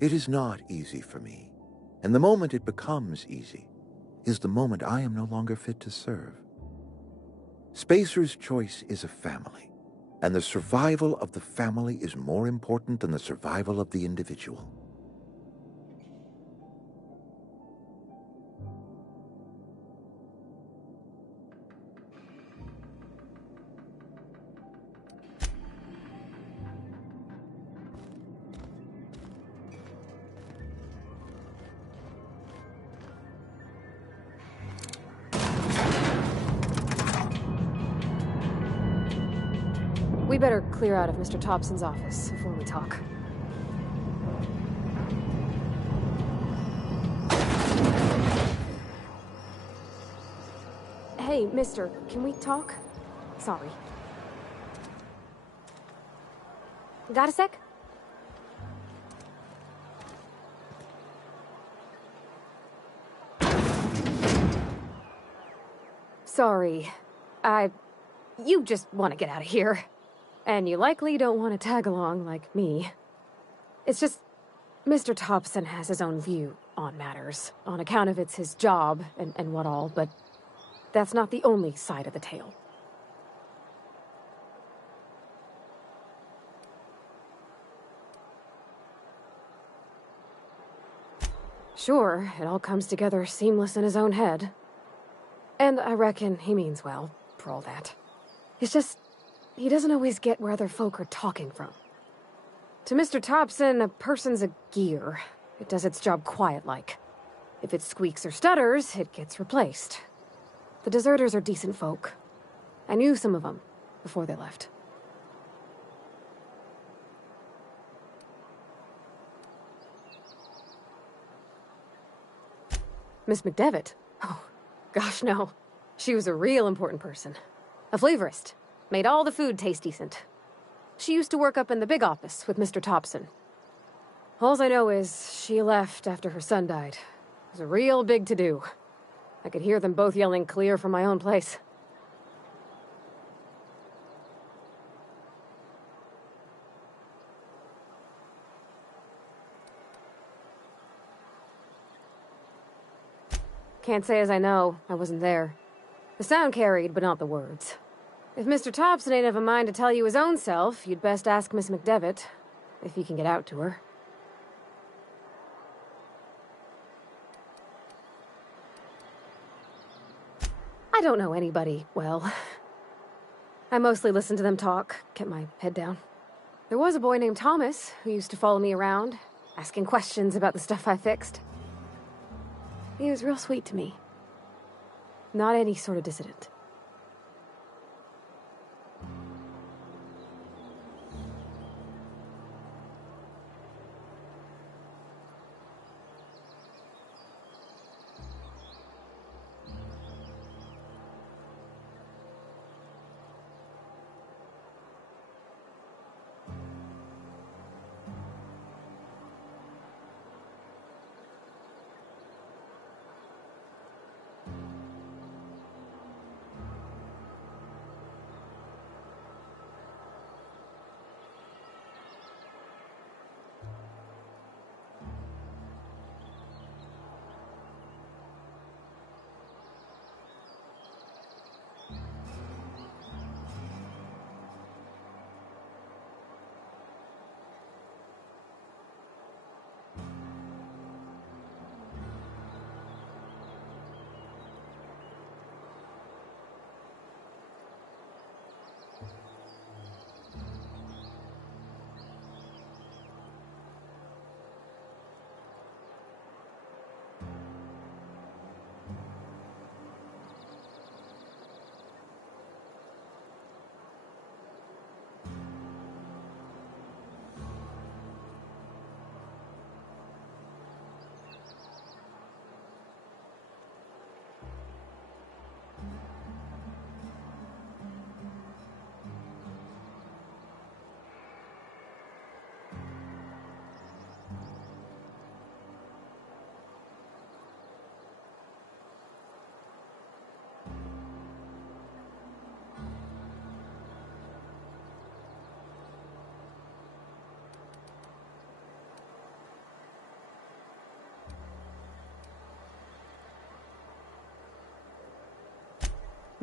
It is not easy for me, and the moment it becomes easy is the moment I am no longer fit to serve. Spacer's Choice is a family, and the survival of the family is more important than the survival of the individual. We better clear out of Mr. Thompson's office before we talk. Hey, mister, can we talk? Sorry. Got a sec? Sorry. You just want to get out of here. And you likely don't want to tag along like me. It's just, Mr. Thompson has his own view on matters, on account of it's his job and what all, but that's not the only side of the tale. Sure, it all comes together seamless in his own head. And I reckon he means well, for all that. It's just, he doesn't always get where other folk are talking from. To Mr. Thompson, a person's a gear. It does its job quiet-like. If it squeaks or stutters, it gets replaced. The deserters are decent folk. I knew some of them before they left. Miss McDevitt? Oh, gosh, no. She was a real important person. A flavorist. Made all the food taste decent. She used to work up in the big office with Mr. Thompson. All I know is she left after her son died. It was a real big to-do. I could hear them both yelling clear from my own place. Can't say as I know. I wasn't there. The sound carried, but not the words. If Mr. Thompson ain't of a mind to tell you his own self, you'd best ask Miss McDevitt, if you can get out to her. I don't know anybody well. I mostly listen to them talk, kept my head down. There was a boy named Thomas who used to follow me around, asking questions about the stuff I fixed. He was real sweet to me. Not any sort of dissident.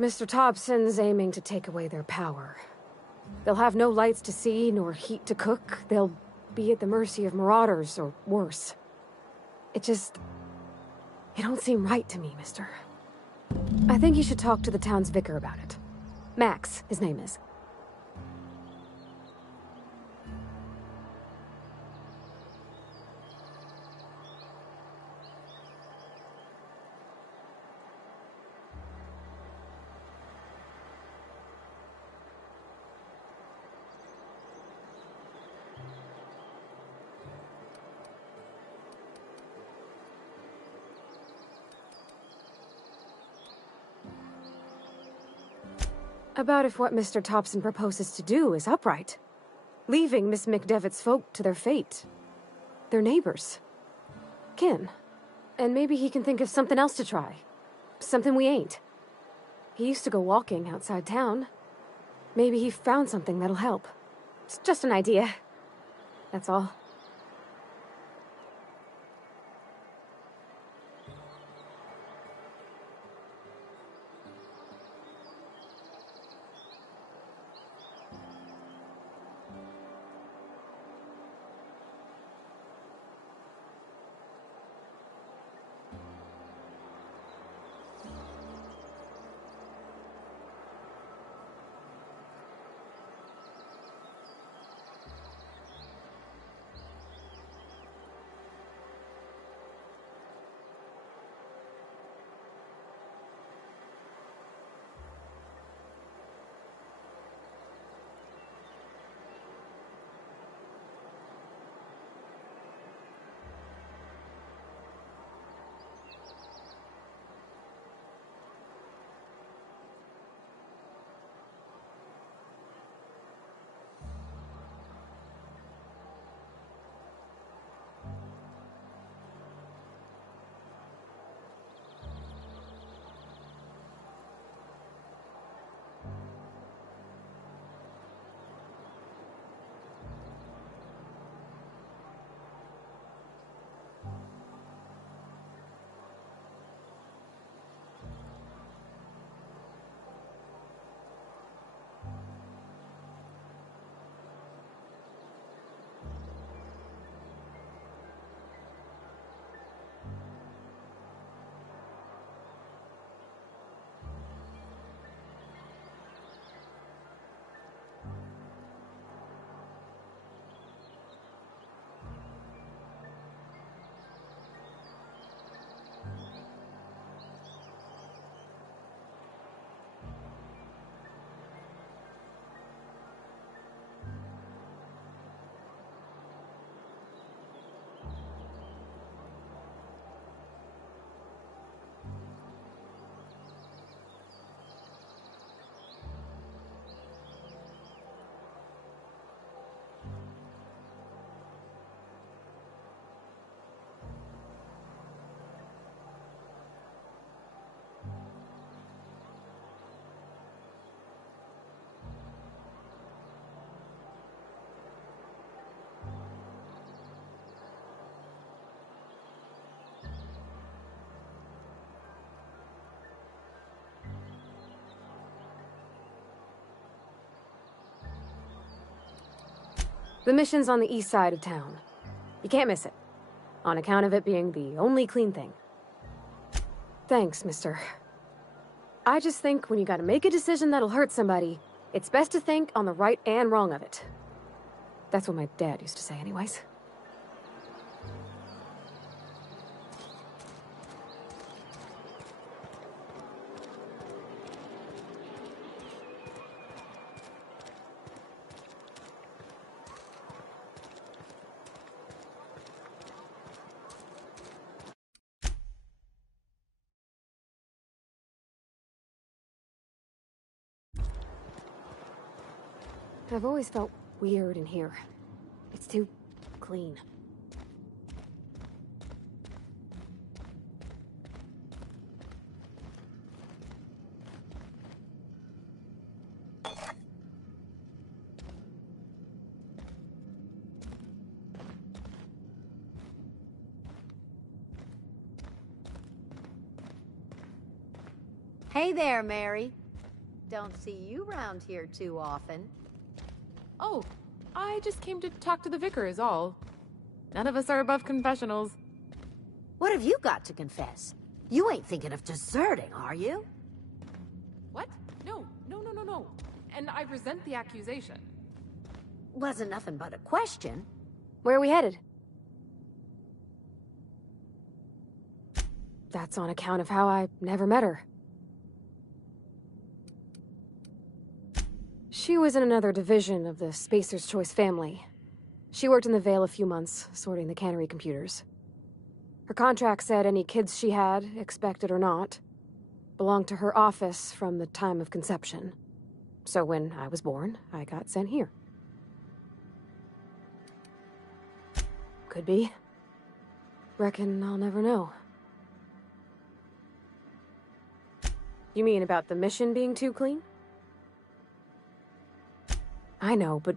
Mr. Thompson's aiming to take away their power. They'll have no lights to see, nor heat to cook. They'll be at the mercy of marauders, or worse. It don't seem right to me, mister. I think you should talk to the town's vicar about it. Max, his name is. About if what Mr. Thompson proposes to do is upright. Leaving Miss McDevitt's folk to their fate. Their neighbors. Kin. And maybe he can think of something else to try. Something we ain't. He used to go walking outside town. Maybe he found something that'll help. It's just an idea. That's all. The mission's on the east side of town. You can't miss it, on account of it being the only clean thing. Thanks, mister. I just think when you gotta make a decision that'll hurt somebody, It's best to think on the right and wrong of it. That's what my dad used to say anyways. I've always felt weird in here. It's too clean. Hey there, Mary. Don't see you around here too often. Oh, I just came to talk to the vicar is all. None of us are above confessionals. What have you got to confess? You ain't thinking of deserting, are you? What? No. And I resent the accusation. Wasn't nothing but a question. Where are we headed? That's on account of how I never met her. She was in another division of the Spacer's Choice family. She worked in the Vale a few months, sorting the cannery computers. Her contract said any kids she had, expected or not, belonged to her office from the time of conception. So when I was born, I got sent here. Could be. Reckon I'll never know. You mean about the mission being too clean? I know, but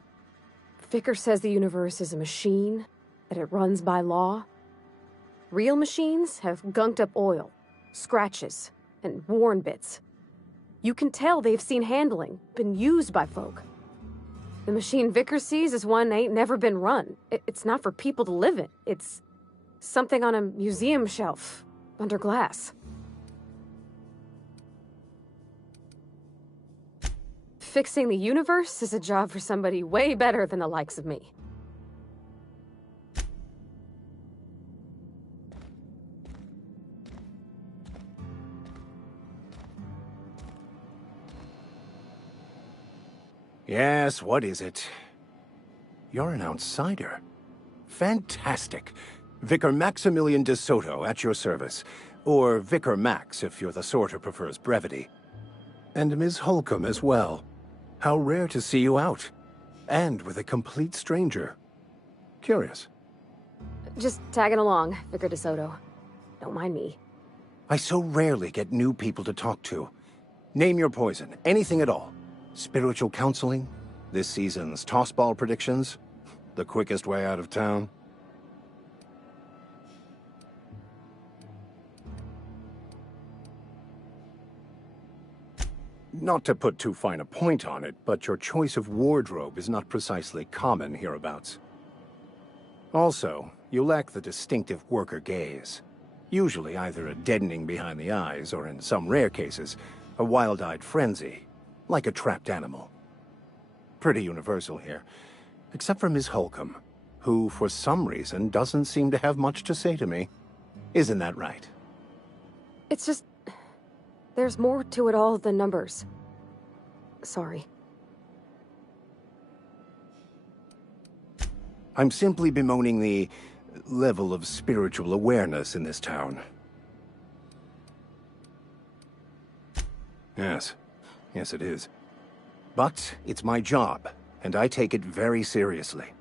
Vicker says the universe is a machine, that it runs by law. Real machines have gunked up oil, scratches, and worn bits. You can tell they've seen handling, been used by folk. The machine Vicker sees is one ain't never been run. It's not for people to live in. It's something on a museum shelf, under glass. Fixing the universe is a job for somebody way better than the likes of me. Yes, what is it? You're an outsider. Fantastic. Vicar Maximilian de Soto at your service. Or Vicar Max if you're the sort who prefers brevity. And Ms. Holcomb as well. How rare to see you out. And with a complete stranger. Curious. Just tagging along, Vicar de Soto. Don't mind me. I so rarely get new people to talk to. Name your poison, anything at all. Spiritual counseling? This season's tossball predictions? The quickest way out of town? Not to put too fine a point on it, but your choice of wardrobe is not precisely common hereabouts. Also, you lack the distinctive worker gaze. Usually either a deadening behind the eyes, or in some rare cases, a wild-eyed frenzy, like a trapped animal. Pretty universal here, except for Miss Holcomb, who for some reason doesn't seem to have much to say to me. Isn't that right? It's just... there's more to it all than numbers. Sorry. I'm simply bemoaning the level of spiritual awareness in this town. Yes. Yes, it is. But it's my job, and I take it very seriously.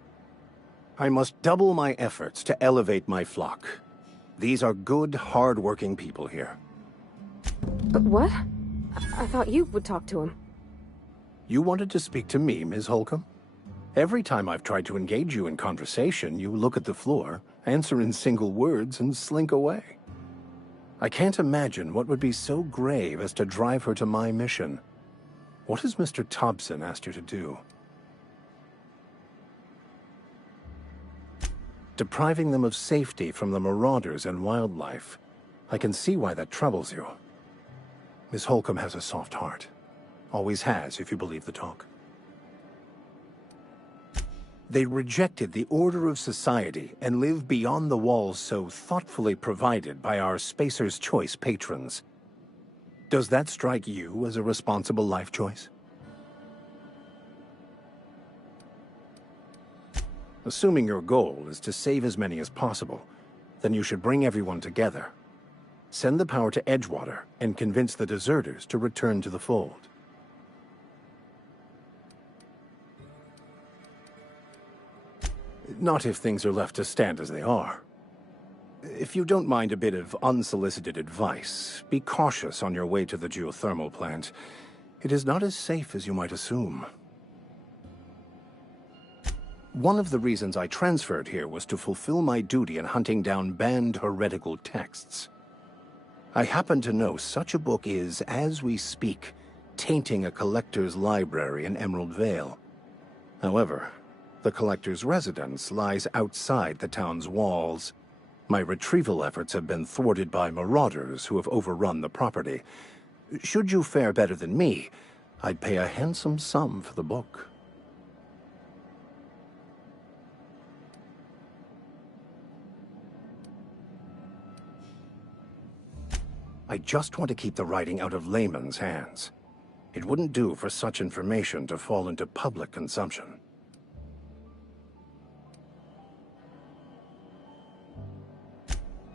I must double my efforts to elevate my flock. These are good, hard-working people here. But what? I thought you would talk to him. You wanted to speak to me, Ms. Holcomb? Every time I've tried to engage you in conversation, you look at the floor, answer in single words, and slink away. I can't imagine what would be so grave as to drive her to my mission. What has Mr. Thompson asked you to do? Depriving them of safety from the marauders and wildlife. I can see why that troubles you. Miss Holcomb has a soft heart. Always has, if you believe the talk. They rejected the order of society and live beyond the walls so thoughtfully provided by our Spacer's Choice patrons. Does that strike you as a responsible life choice? Assuming your goal is to save as many as possible, then you should bring everyone together. Send the power to Edgewater and convince the deserters to return to the fold. Not if things are left to stand as they are. If you don't mind a bit of unsolicited advice, be cautious on your way to the geothermal plant. It is not as safe as you might assume. One of the reasons I transferred here was to fulfill my duty in hunting down banned heretical texts. I happen to know such a book is, as we speak, tainting a collector's library in Emerald Vale. However, the collector's residence lies outside the town's walls. My retrieval efforts have been thwarted by marauders who have overrun the property. Should you fare better than me, I'd pay a handsome sum for the book. I just want to keep the writing out of layman's hands. It wouldn't do for such information to fall into public consumption.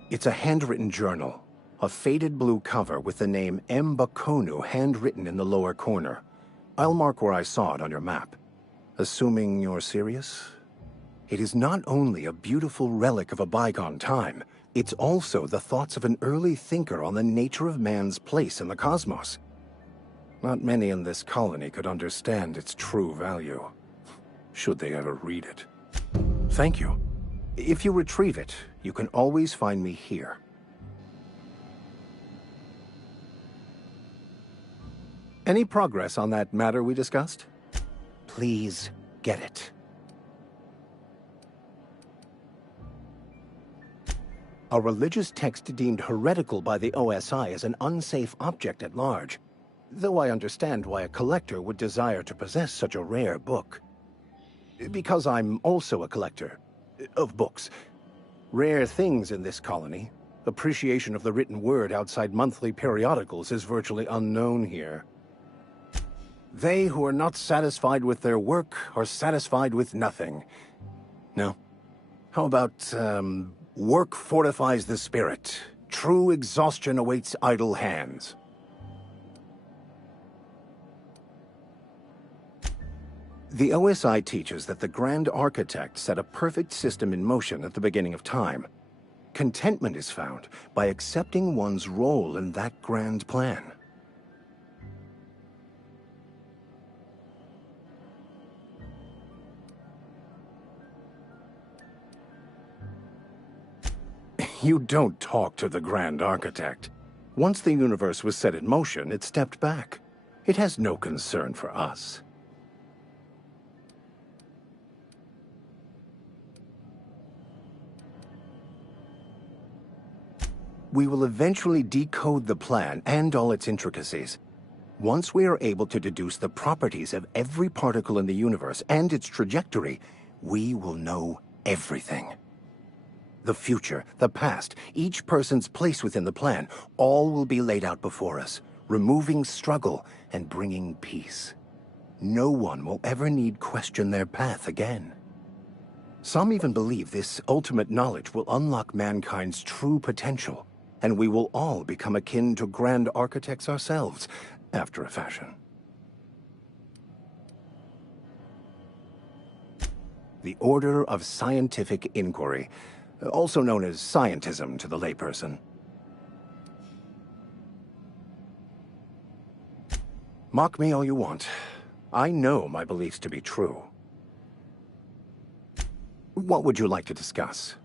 It's a handwritten journal, a faded blue cover with the name M. Bakonu handwritten in the lower corner. I'll mark where I saw it on your map. Assuming you're serious? It is not only a beautiful relic of a bygone time, it's also the thoughts of an early thinker on the nature of man's place in the cosmos. Not many in this colony could understand its true value, should they ever read it. Thank you. If you retrieve it, you can always find me here. Any progress on that matter we discussed? Please get it. A religious text deemed heretical by the OSI is an unsafe object at large, though I understand why a collector would desire to possess such a rare book. Because I'm also a collector of books. Rare things in this colony. Appreciation of the written word outside monthly periodicals is virtually unknown here. They who are not satisfied with their work are satisfied with nothing. No. How about, work fortifies the spirit. True exhaustion awaits idle hands. The OSI teaches that the Grand Architect set a perfect system in motion at the beginning of time. Contentment is found by accepting one's role in that grand plan. You don't talk to the Grand Architect. Once the universe was set in motion, it stepped back. It has no concern for us. We will eventually decode the plan and all its intricacies. Once we are able to deduce the properties of every particle in the universe and its trajectory, we will know everything. The future, the past, each person's place within the plan, all will be laid out before us, removing struggle and bringing peace. No one will ever need question their path again. Some even believe this ultimate knowledge will unlock mankind's true potential, and we will all become akin to grand architects ourselves, after a fashion. The Order of Scientific Inquiry, also known as scientism to the layperson. Mock me all you want. I know my beliefs to be true. What would you like to discuss?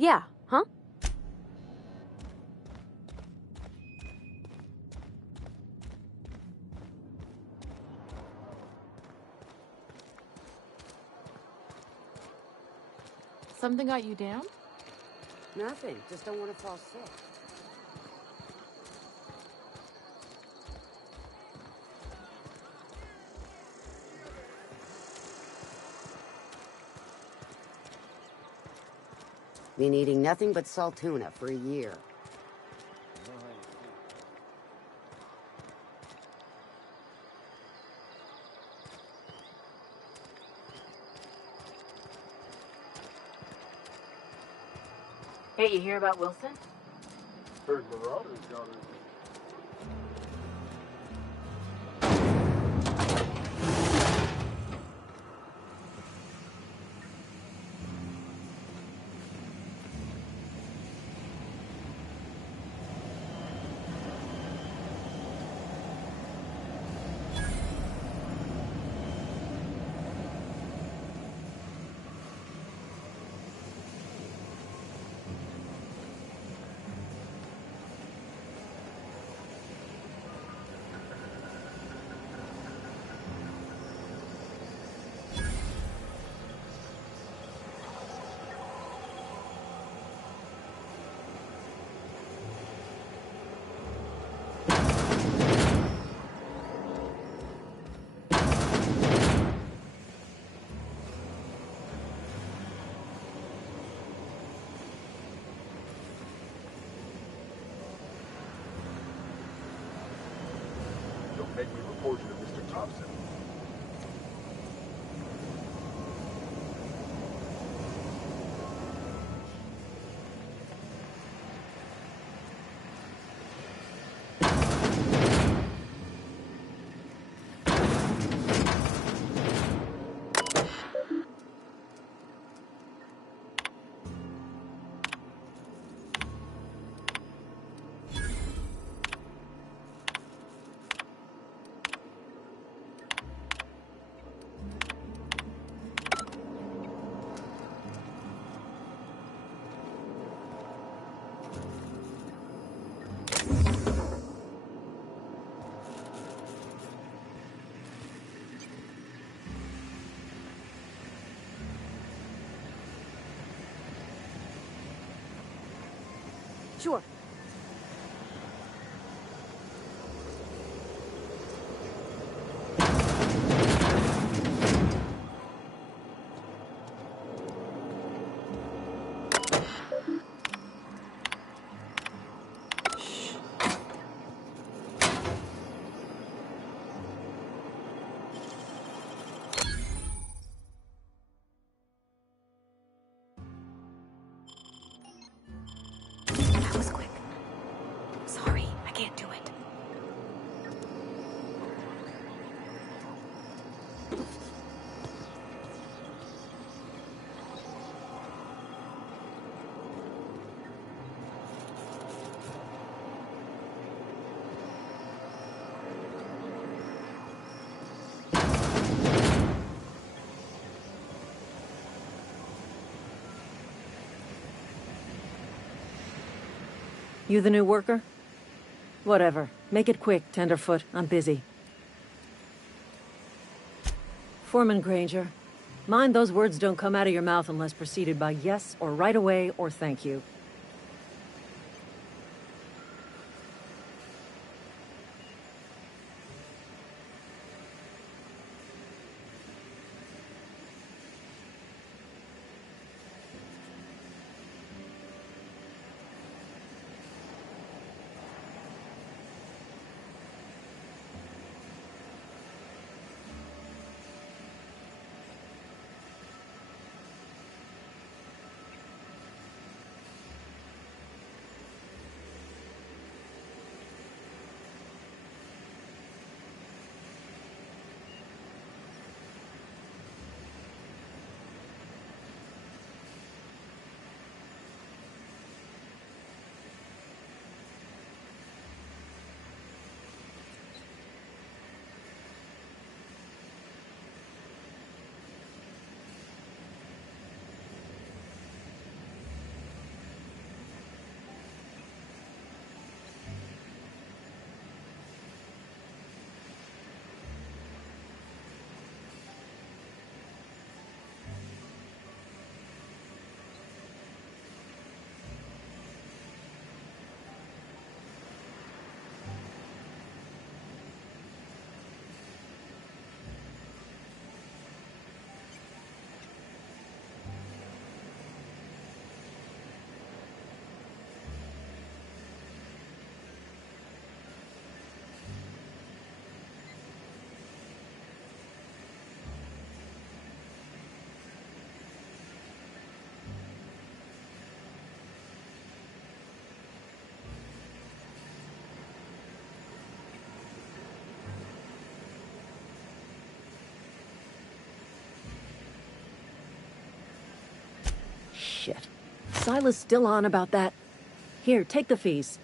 Yeah, huh? Something got you down? Nothing. Just don't want to fall sick. Been eating nothing but salt tuna for a year. Hey, you hear about Wilson? Heard Marauders got it. Don't make me report you to Mr. Thompson. Sure. That was quick. Sorry, I can't do it. You the new worker? Whatever. Make it quick, Tenderfoot. I'm busy. Foreman Granger, mind those words don't come out of your mouth unless preceded by yes or right away or thank you. Silas still on about that? Here, take the fees.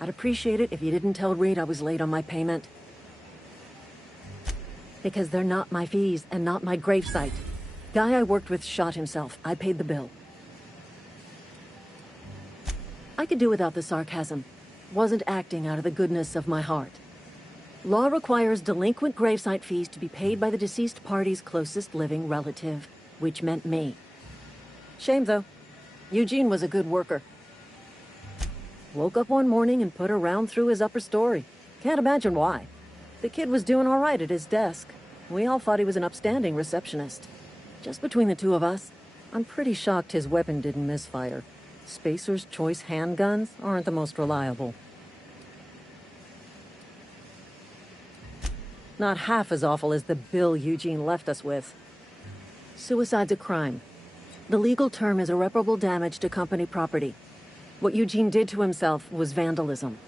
I'd appreciate it if you didn't tell Reed I was late on my payment. Because they're not my fees and not my gravesite. Guy I worked with shot himself. I paid the bill. I could do without the sarcasm. Wasn't acting out of the goodness of my heart. Law requires delinquent gravesite fees to be paid by the deceased party's closest living relative, which meant me. Shame, though. Eugene was a good worker. Woke up one morning and put a round through his upper story. Can't imagine why. The kid was doing all right at his desk. We all thought he was an upstanding receptionist. Just between the two of us, I'm pretty shocked his weapon didn't misfire. Spacer's Choice handguns aren't the most reliable. Not half as awful as the bill Eugene left us with. Suicide's a crime. The legal term is irreparable damage to company property. What Eugene did to himself was vandalism.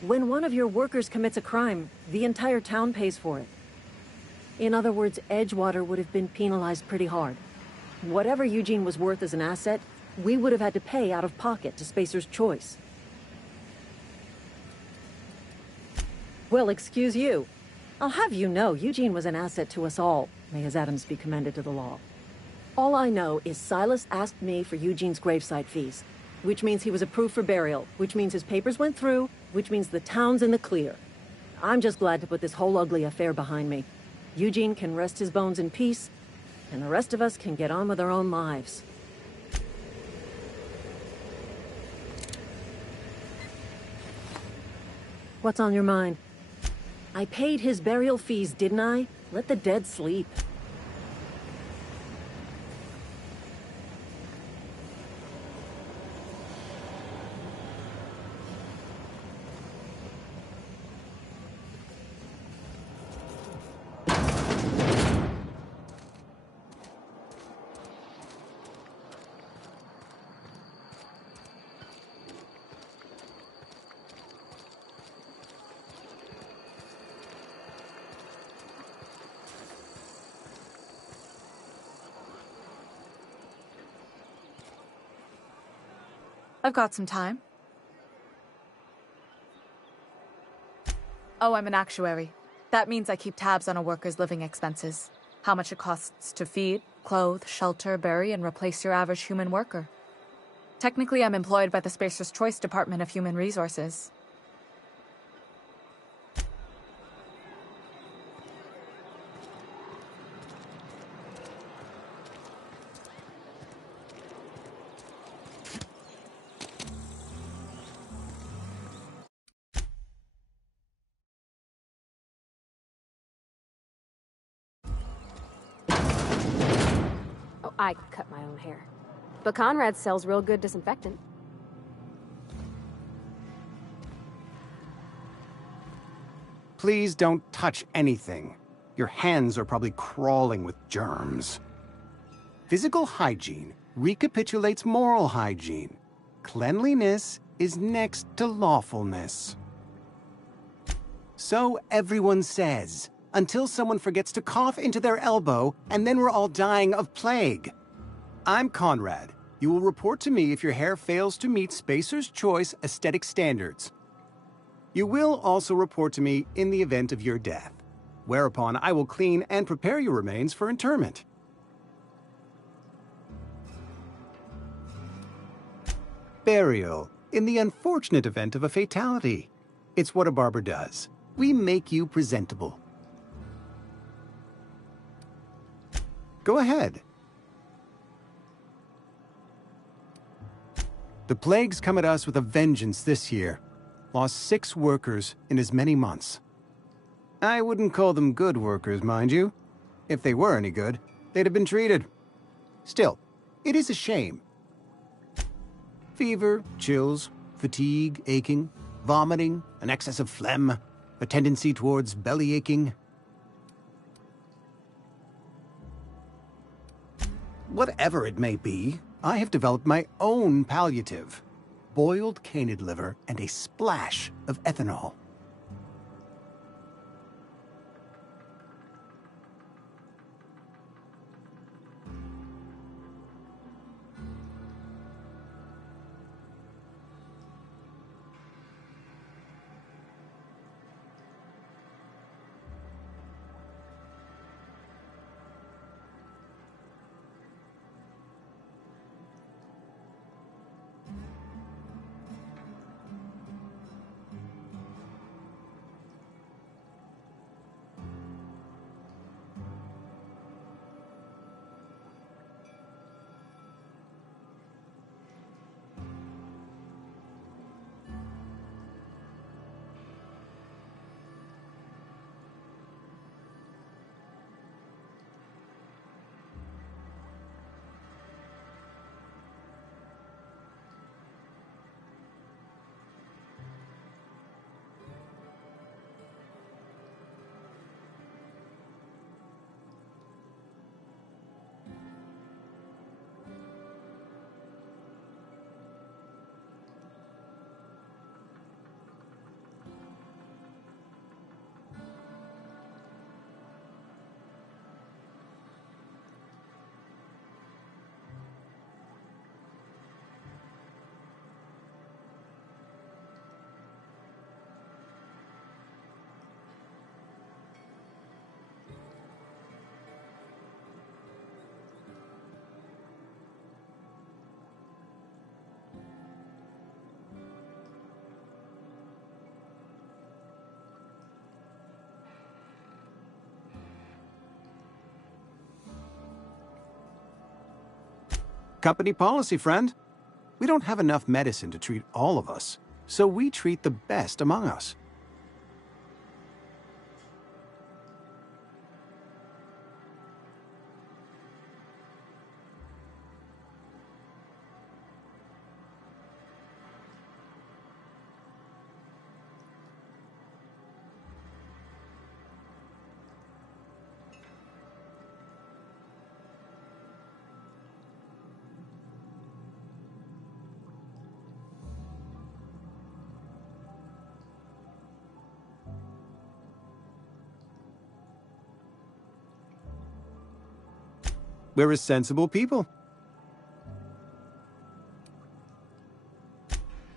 When one of your workers commits a crime, the entire town pays for it. In other words, Edgewater would have been penalized pretty hard. Whatever Eugene was worth as an asset, we would have had to pay out of pocket to Spacer's Choice. Well, excuse you. I'll have you know, Eugene was an asset to us all. May his atoms be commended to the law. All I know is Silas asked me for Eugene's gravesite fees, which means he was approved for burial, which means his papers went through, which means the town's in the clear. I'm just glad to put this whole ugly affair behind me. Eugene can rest his bones in peace, and the rest of us can get on with our own lives. What's on your mind? I paid his burial fees, didn't I? Let the dead sleep. I've got some time. Oh, I'm an actuary. That means I keep tabs on a worker's living expenses. How much it costs to feed, clothe, shelter, bury, and replace your average human worker. Technically, I'm employed by the Spacer's Choice Department of Human Resources. Oh, I cut my own hair. But Conrad sells real good disinfectant. Please don't touch anything. Your hands are probably crawling with germs. Physical hygiene recapitulates moral hygiene. Cleanliness is next to lawfulness. So everyone says, until someone forgets to cough into their elbow, and then we're all dying of plague. I'm Conrad. You will report to me if your hair fails to meet Spacer's Choice aesthetic standards. You will also report to me in the event of your death, whereupon I will clean and prepare your remains for interment. Burial, in the unfortunate event of a fatality. It's what a barber does. We make you presentable. Go ahead. The plague's come at us with a vengeance this year. Lost 6 workers in as many months. I wouldn't call them good workers, mind you. If they were any good, they'd have been treated. Still, it is a shame. Fever, chills, fatigue, aching, vomiting, an excess of phlegm, a tendency towards belly aching. Whatever it may be, I have developed my own palliative. Boiled canid liver and a splash of ethanol. Company policy, friend. We don't have enough medicine to treat all of us, so we treat the best among us. We're a sensible people.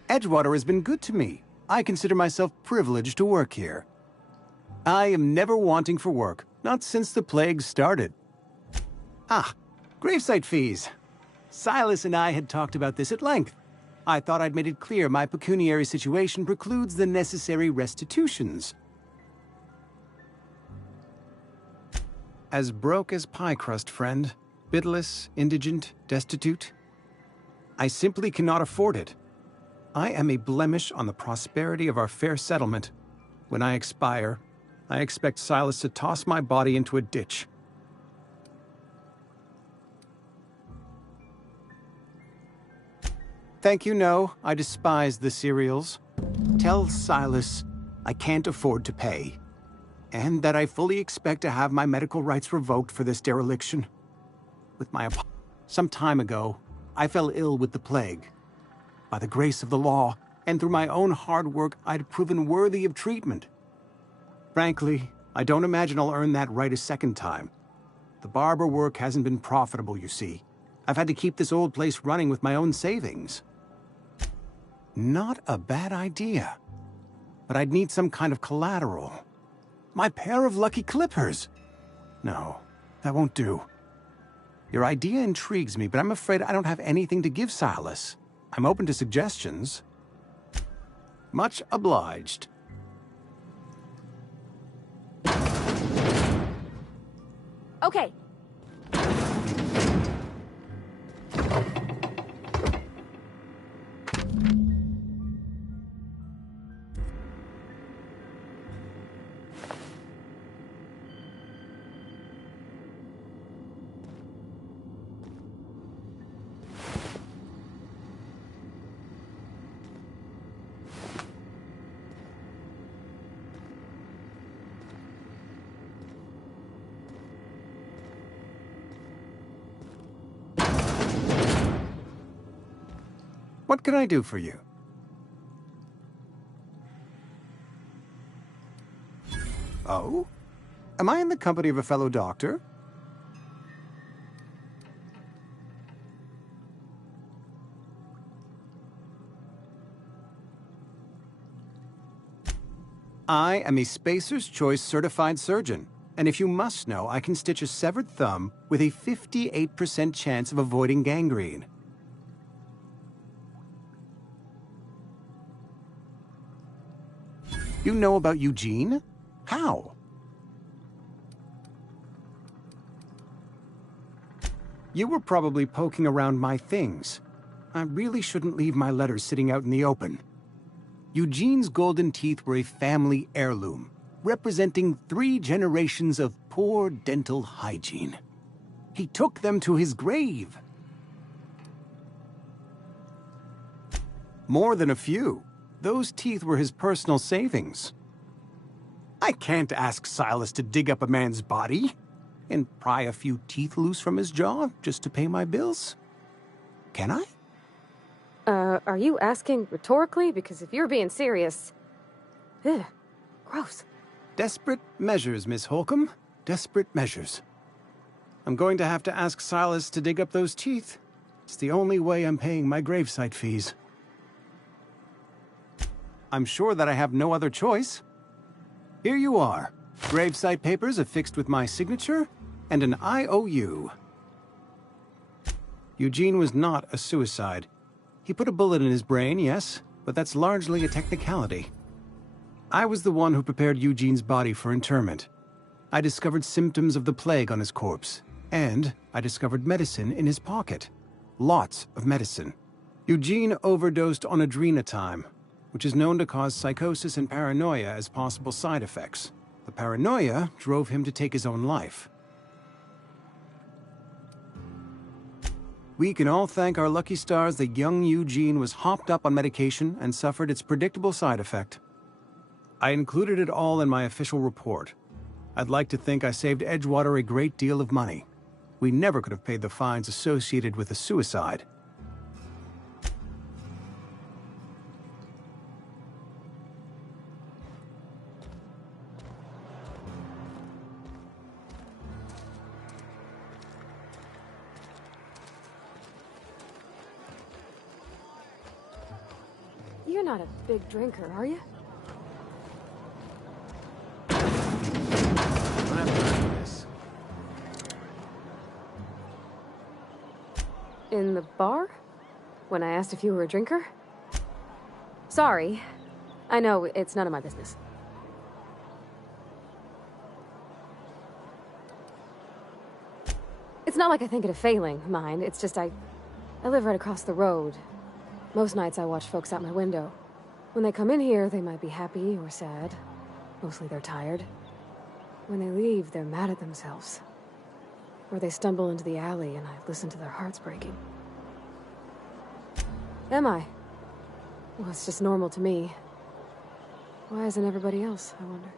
Edgewater has been good to me. I consider myself privileged to work here. I am never wanting for work, not since the plague started. Ah, gravesite fees. Silas and I had talked about this at length. I thought I'd made it clear my pecuniary situation precludes the necessary restitutions. As broke as pie crust, friend. Bitless, indigent, destitute. I simply cannot afford it. I am a blemish on the prosperity of our fair settlement. When I expire, I expect Silas to toss my body into a ditch. Thank you, no. I despise the cereals. Tell Silas I can't afford to pay, and that I fully expect to have my medical rights revoked for this dereliction. With my some time ago, I fell ill with the plague. By the grace of the law, and through my own hard work, I'd proven worthy of treatment. Frankly, I don't imagine I'll earn that right a second time. The barber work hasn't been profitable, you see. I've had to keep this old place running with my own savings. Not a bad idea. But I'd need some kind of collateral. My pair of lucky clippers. No, that won't do. Your idea intrigues me, but I'm afraid I don't have anything to give Silas. I'm open to suggestions. Much obliged. Okay. What can I do for you? Oh? Am I in the company of a fellow doctor? I am a Spacer's Choice certified surgeon, and if you must know, I can stitch a severed thumb with a 58% chance of avoiding gangrene. You know about Eugene? How? You were probably poking around my things. I really shouldn't leave my letters sitting out in the open. Eugene's golden teeth were a family heirloom, representing 3 generations of poor dental hygiene. He took them to his grave. More than a few. Those teeth were his personal savings. I can't ask Silas to dig up a man's body and pry a few teeth loose from his jaw just to pay my bills. Can I? Are you asking rhetorically? Because if you're being serious... Ugh, gross. Desperate measures, Miss Holcomb. Desperate measures. I'm going to have to ask Silas to dig up those teeth. It's the only way I'm paying my gravesite fees. I'm sure that I have no other choice. Here you are. Gravesite papers affixed with my signature and an IOU. Eugene was not a suicide. He put a bullet in his brain, yes, but that's largely a technicality. I was the one who prepared Eugene's body for interment. I discovered symptoms of the plague on his corpse, and I discovered medicine in his pocket. Lots of medicine. Eugene overdosed on adrenatime, which is known to cause psychosis and paranoia as possible side effects. The paranoia drove him to take his own life. We can all thank our lucky stars that young Eugene was hopped up on medication and suffered its predictable side effect. I included it all in my official report. I'd like to think I saved Edgewater a great deal of money. We never could have paid the fines associated with the suicide. You're not a big drinker, are you? Don't have time for this. In the bar? When I asked if you were a drinker? Sorry. I know, it's none of my business. It's not like I think it a failing, mind. It's just I live right across the road. Most nights I watch folks out my window. When they come in here, they might be happy or sad. Mostly they're tired. When they leave, they're mad at themselves. Or they stumble into the alley and I listen to their hearts breaking. Am I? Well, it's just normal to me. Why isn't everybody else, I wonder?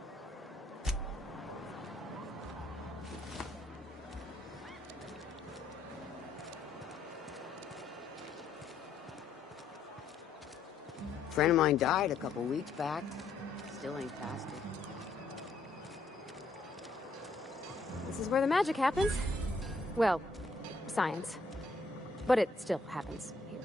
A friend of mine died a couple weeks back. Still ain't past it. This is where the magic happens. Well, science. But it still happens here.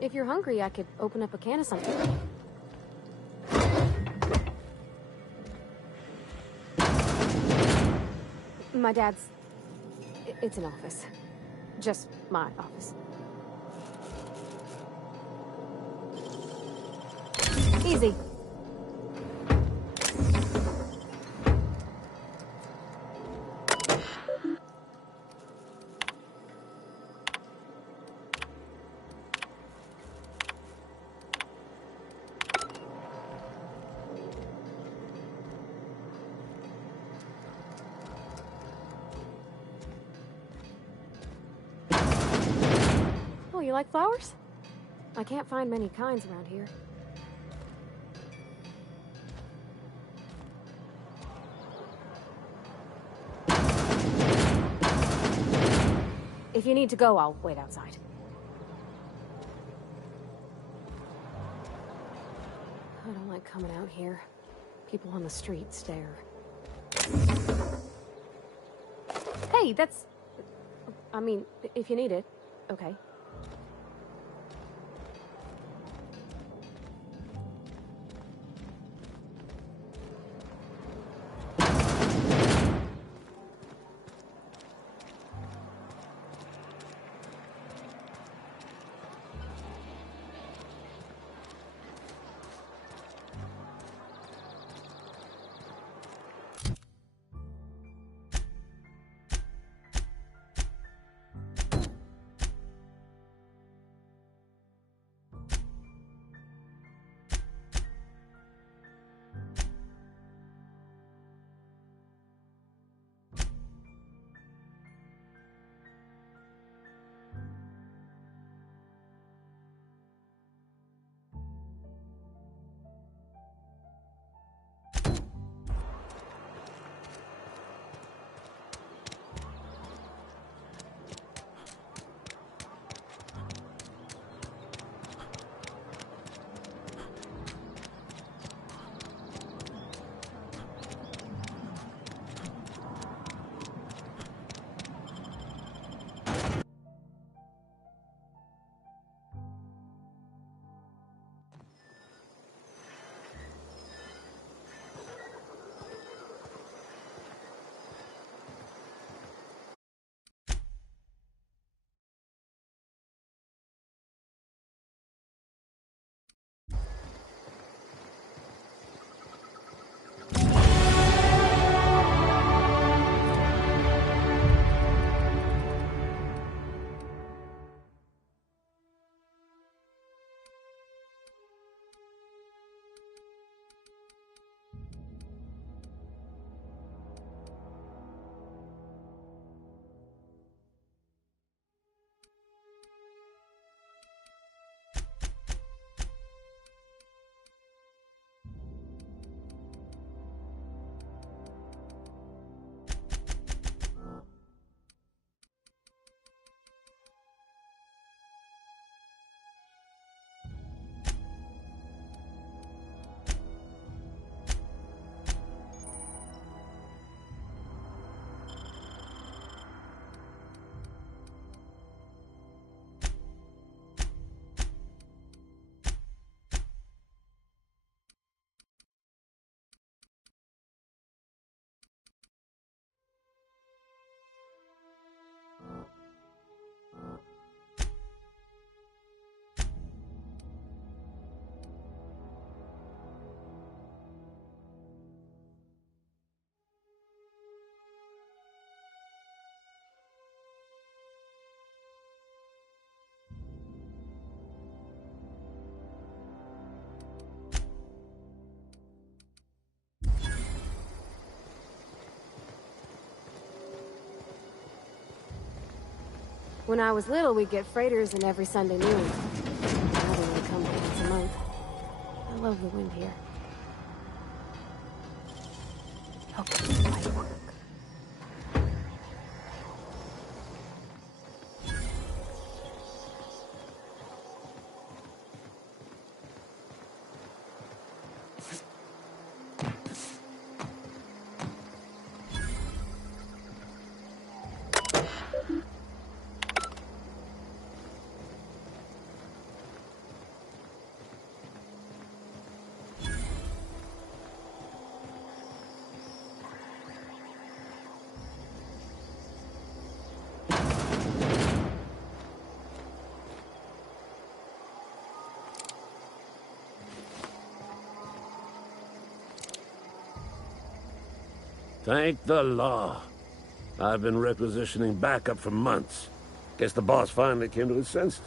If you're hungry, I could open up a can of something. My dad's... It's an office. Just my office. Easy. Oh, you like flowers? I can't find many kinds around here. If you need to go, I'll wait outside. I don't like coming out here. People on the street stare. Hey, that's... I mean, if you need it, okay. When I was little, we'd get freighters in every Sunday noon. Now they only come once a month. I love the wind here. Okay, light work. Thank the law. I've been requisitioning backup for months. Guess the boss finally came to his senses.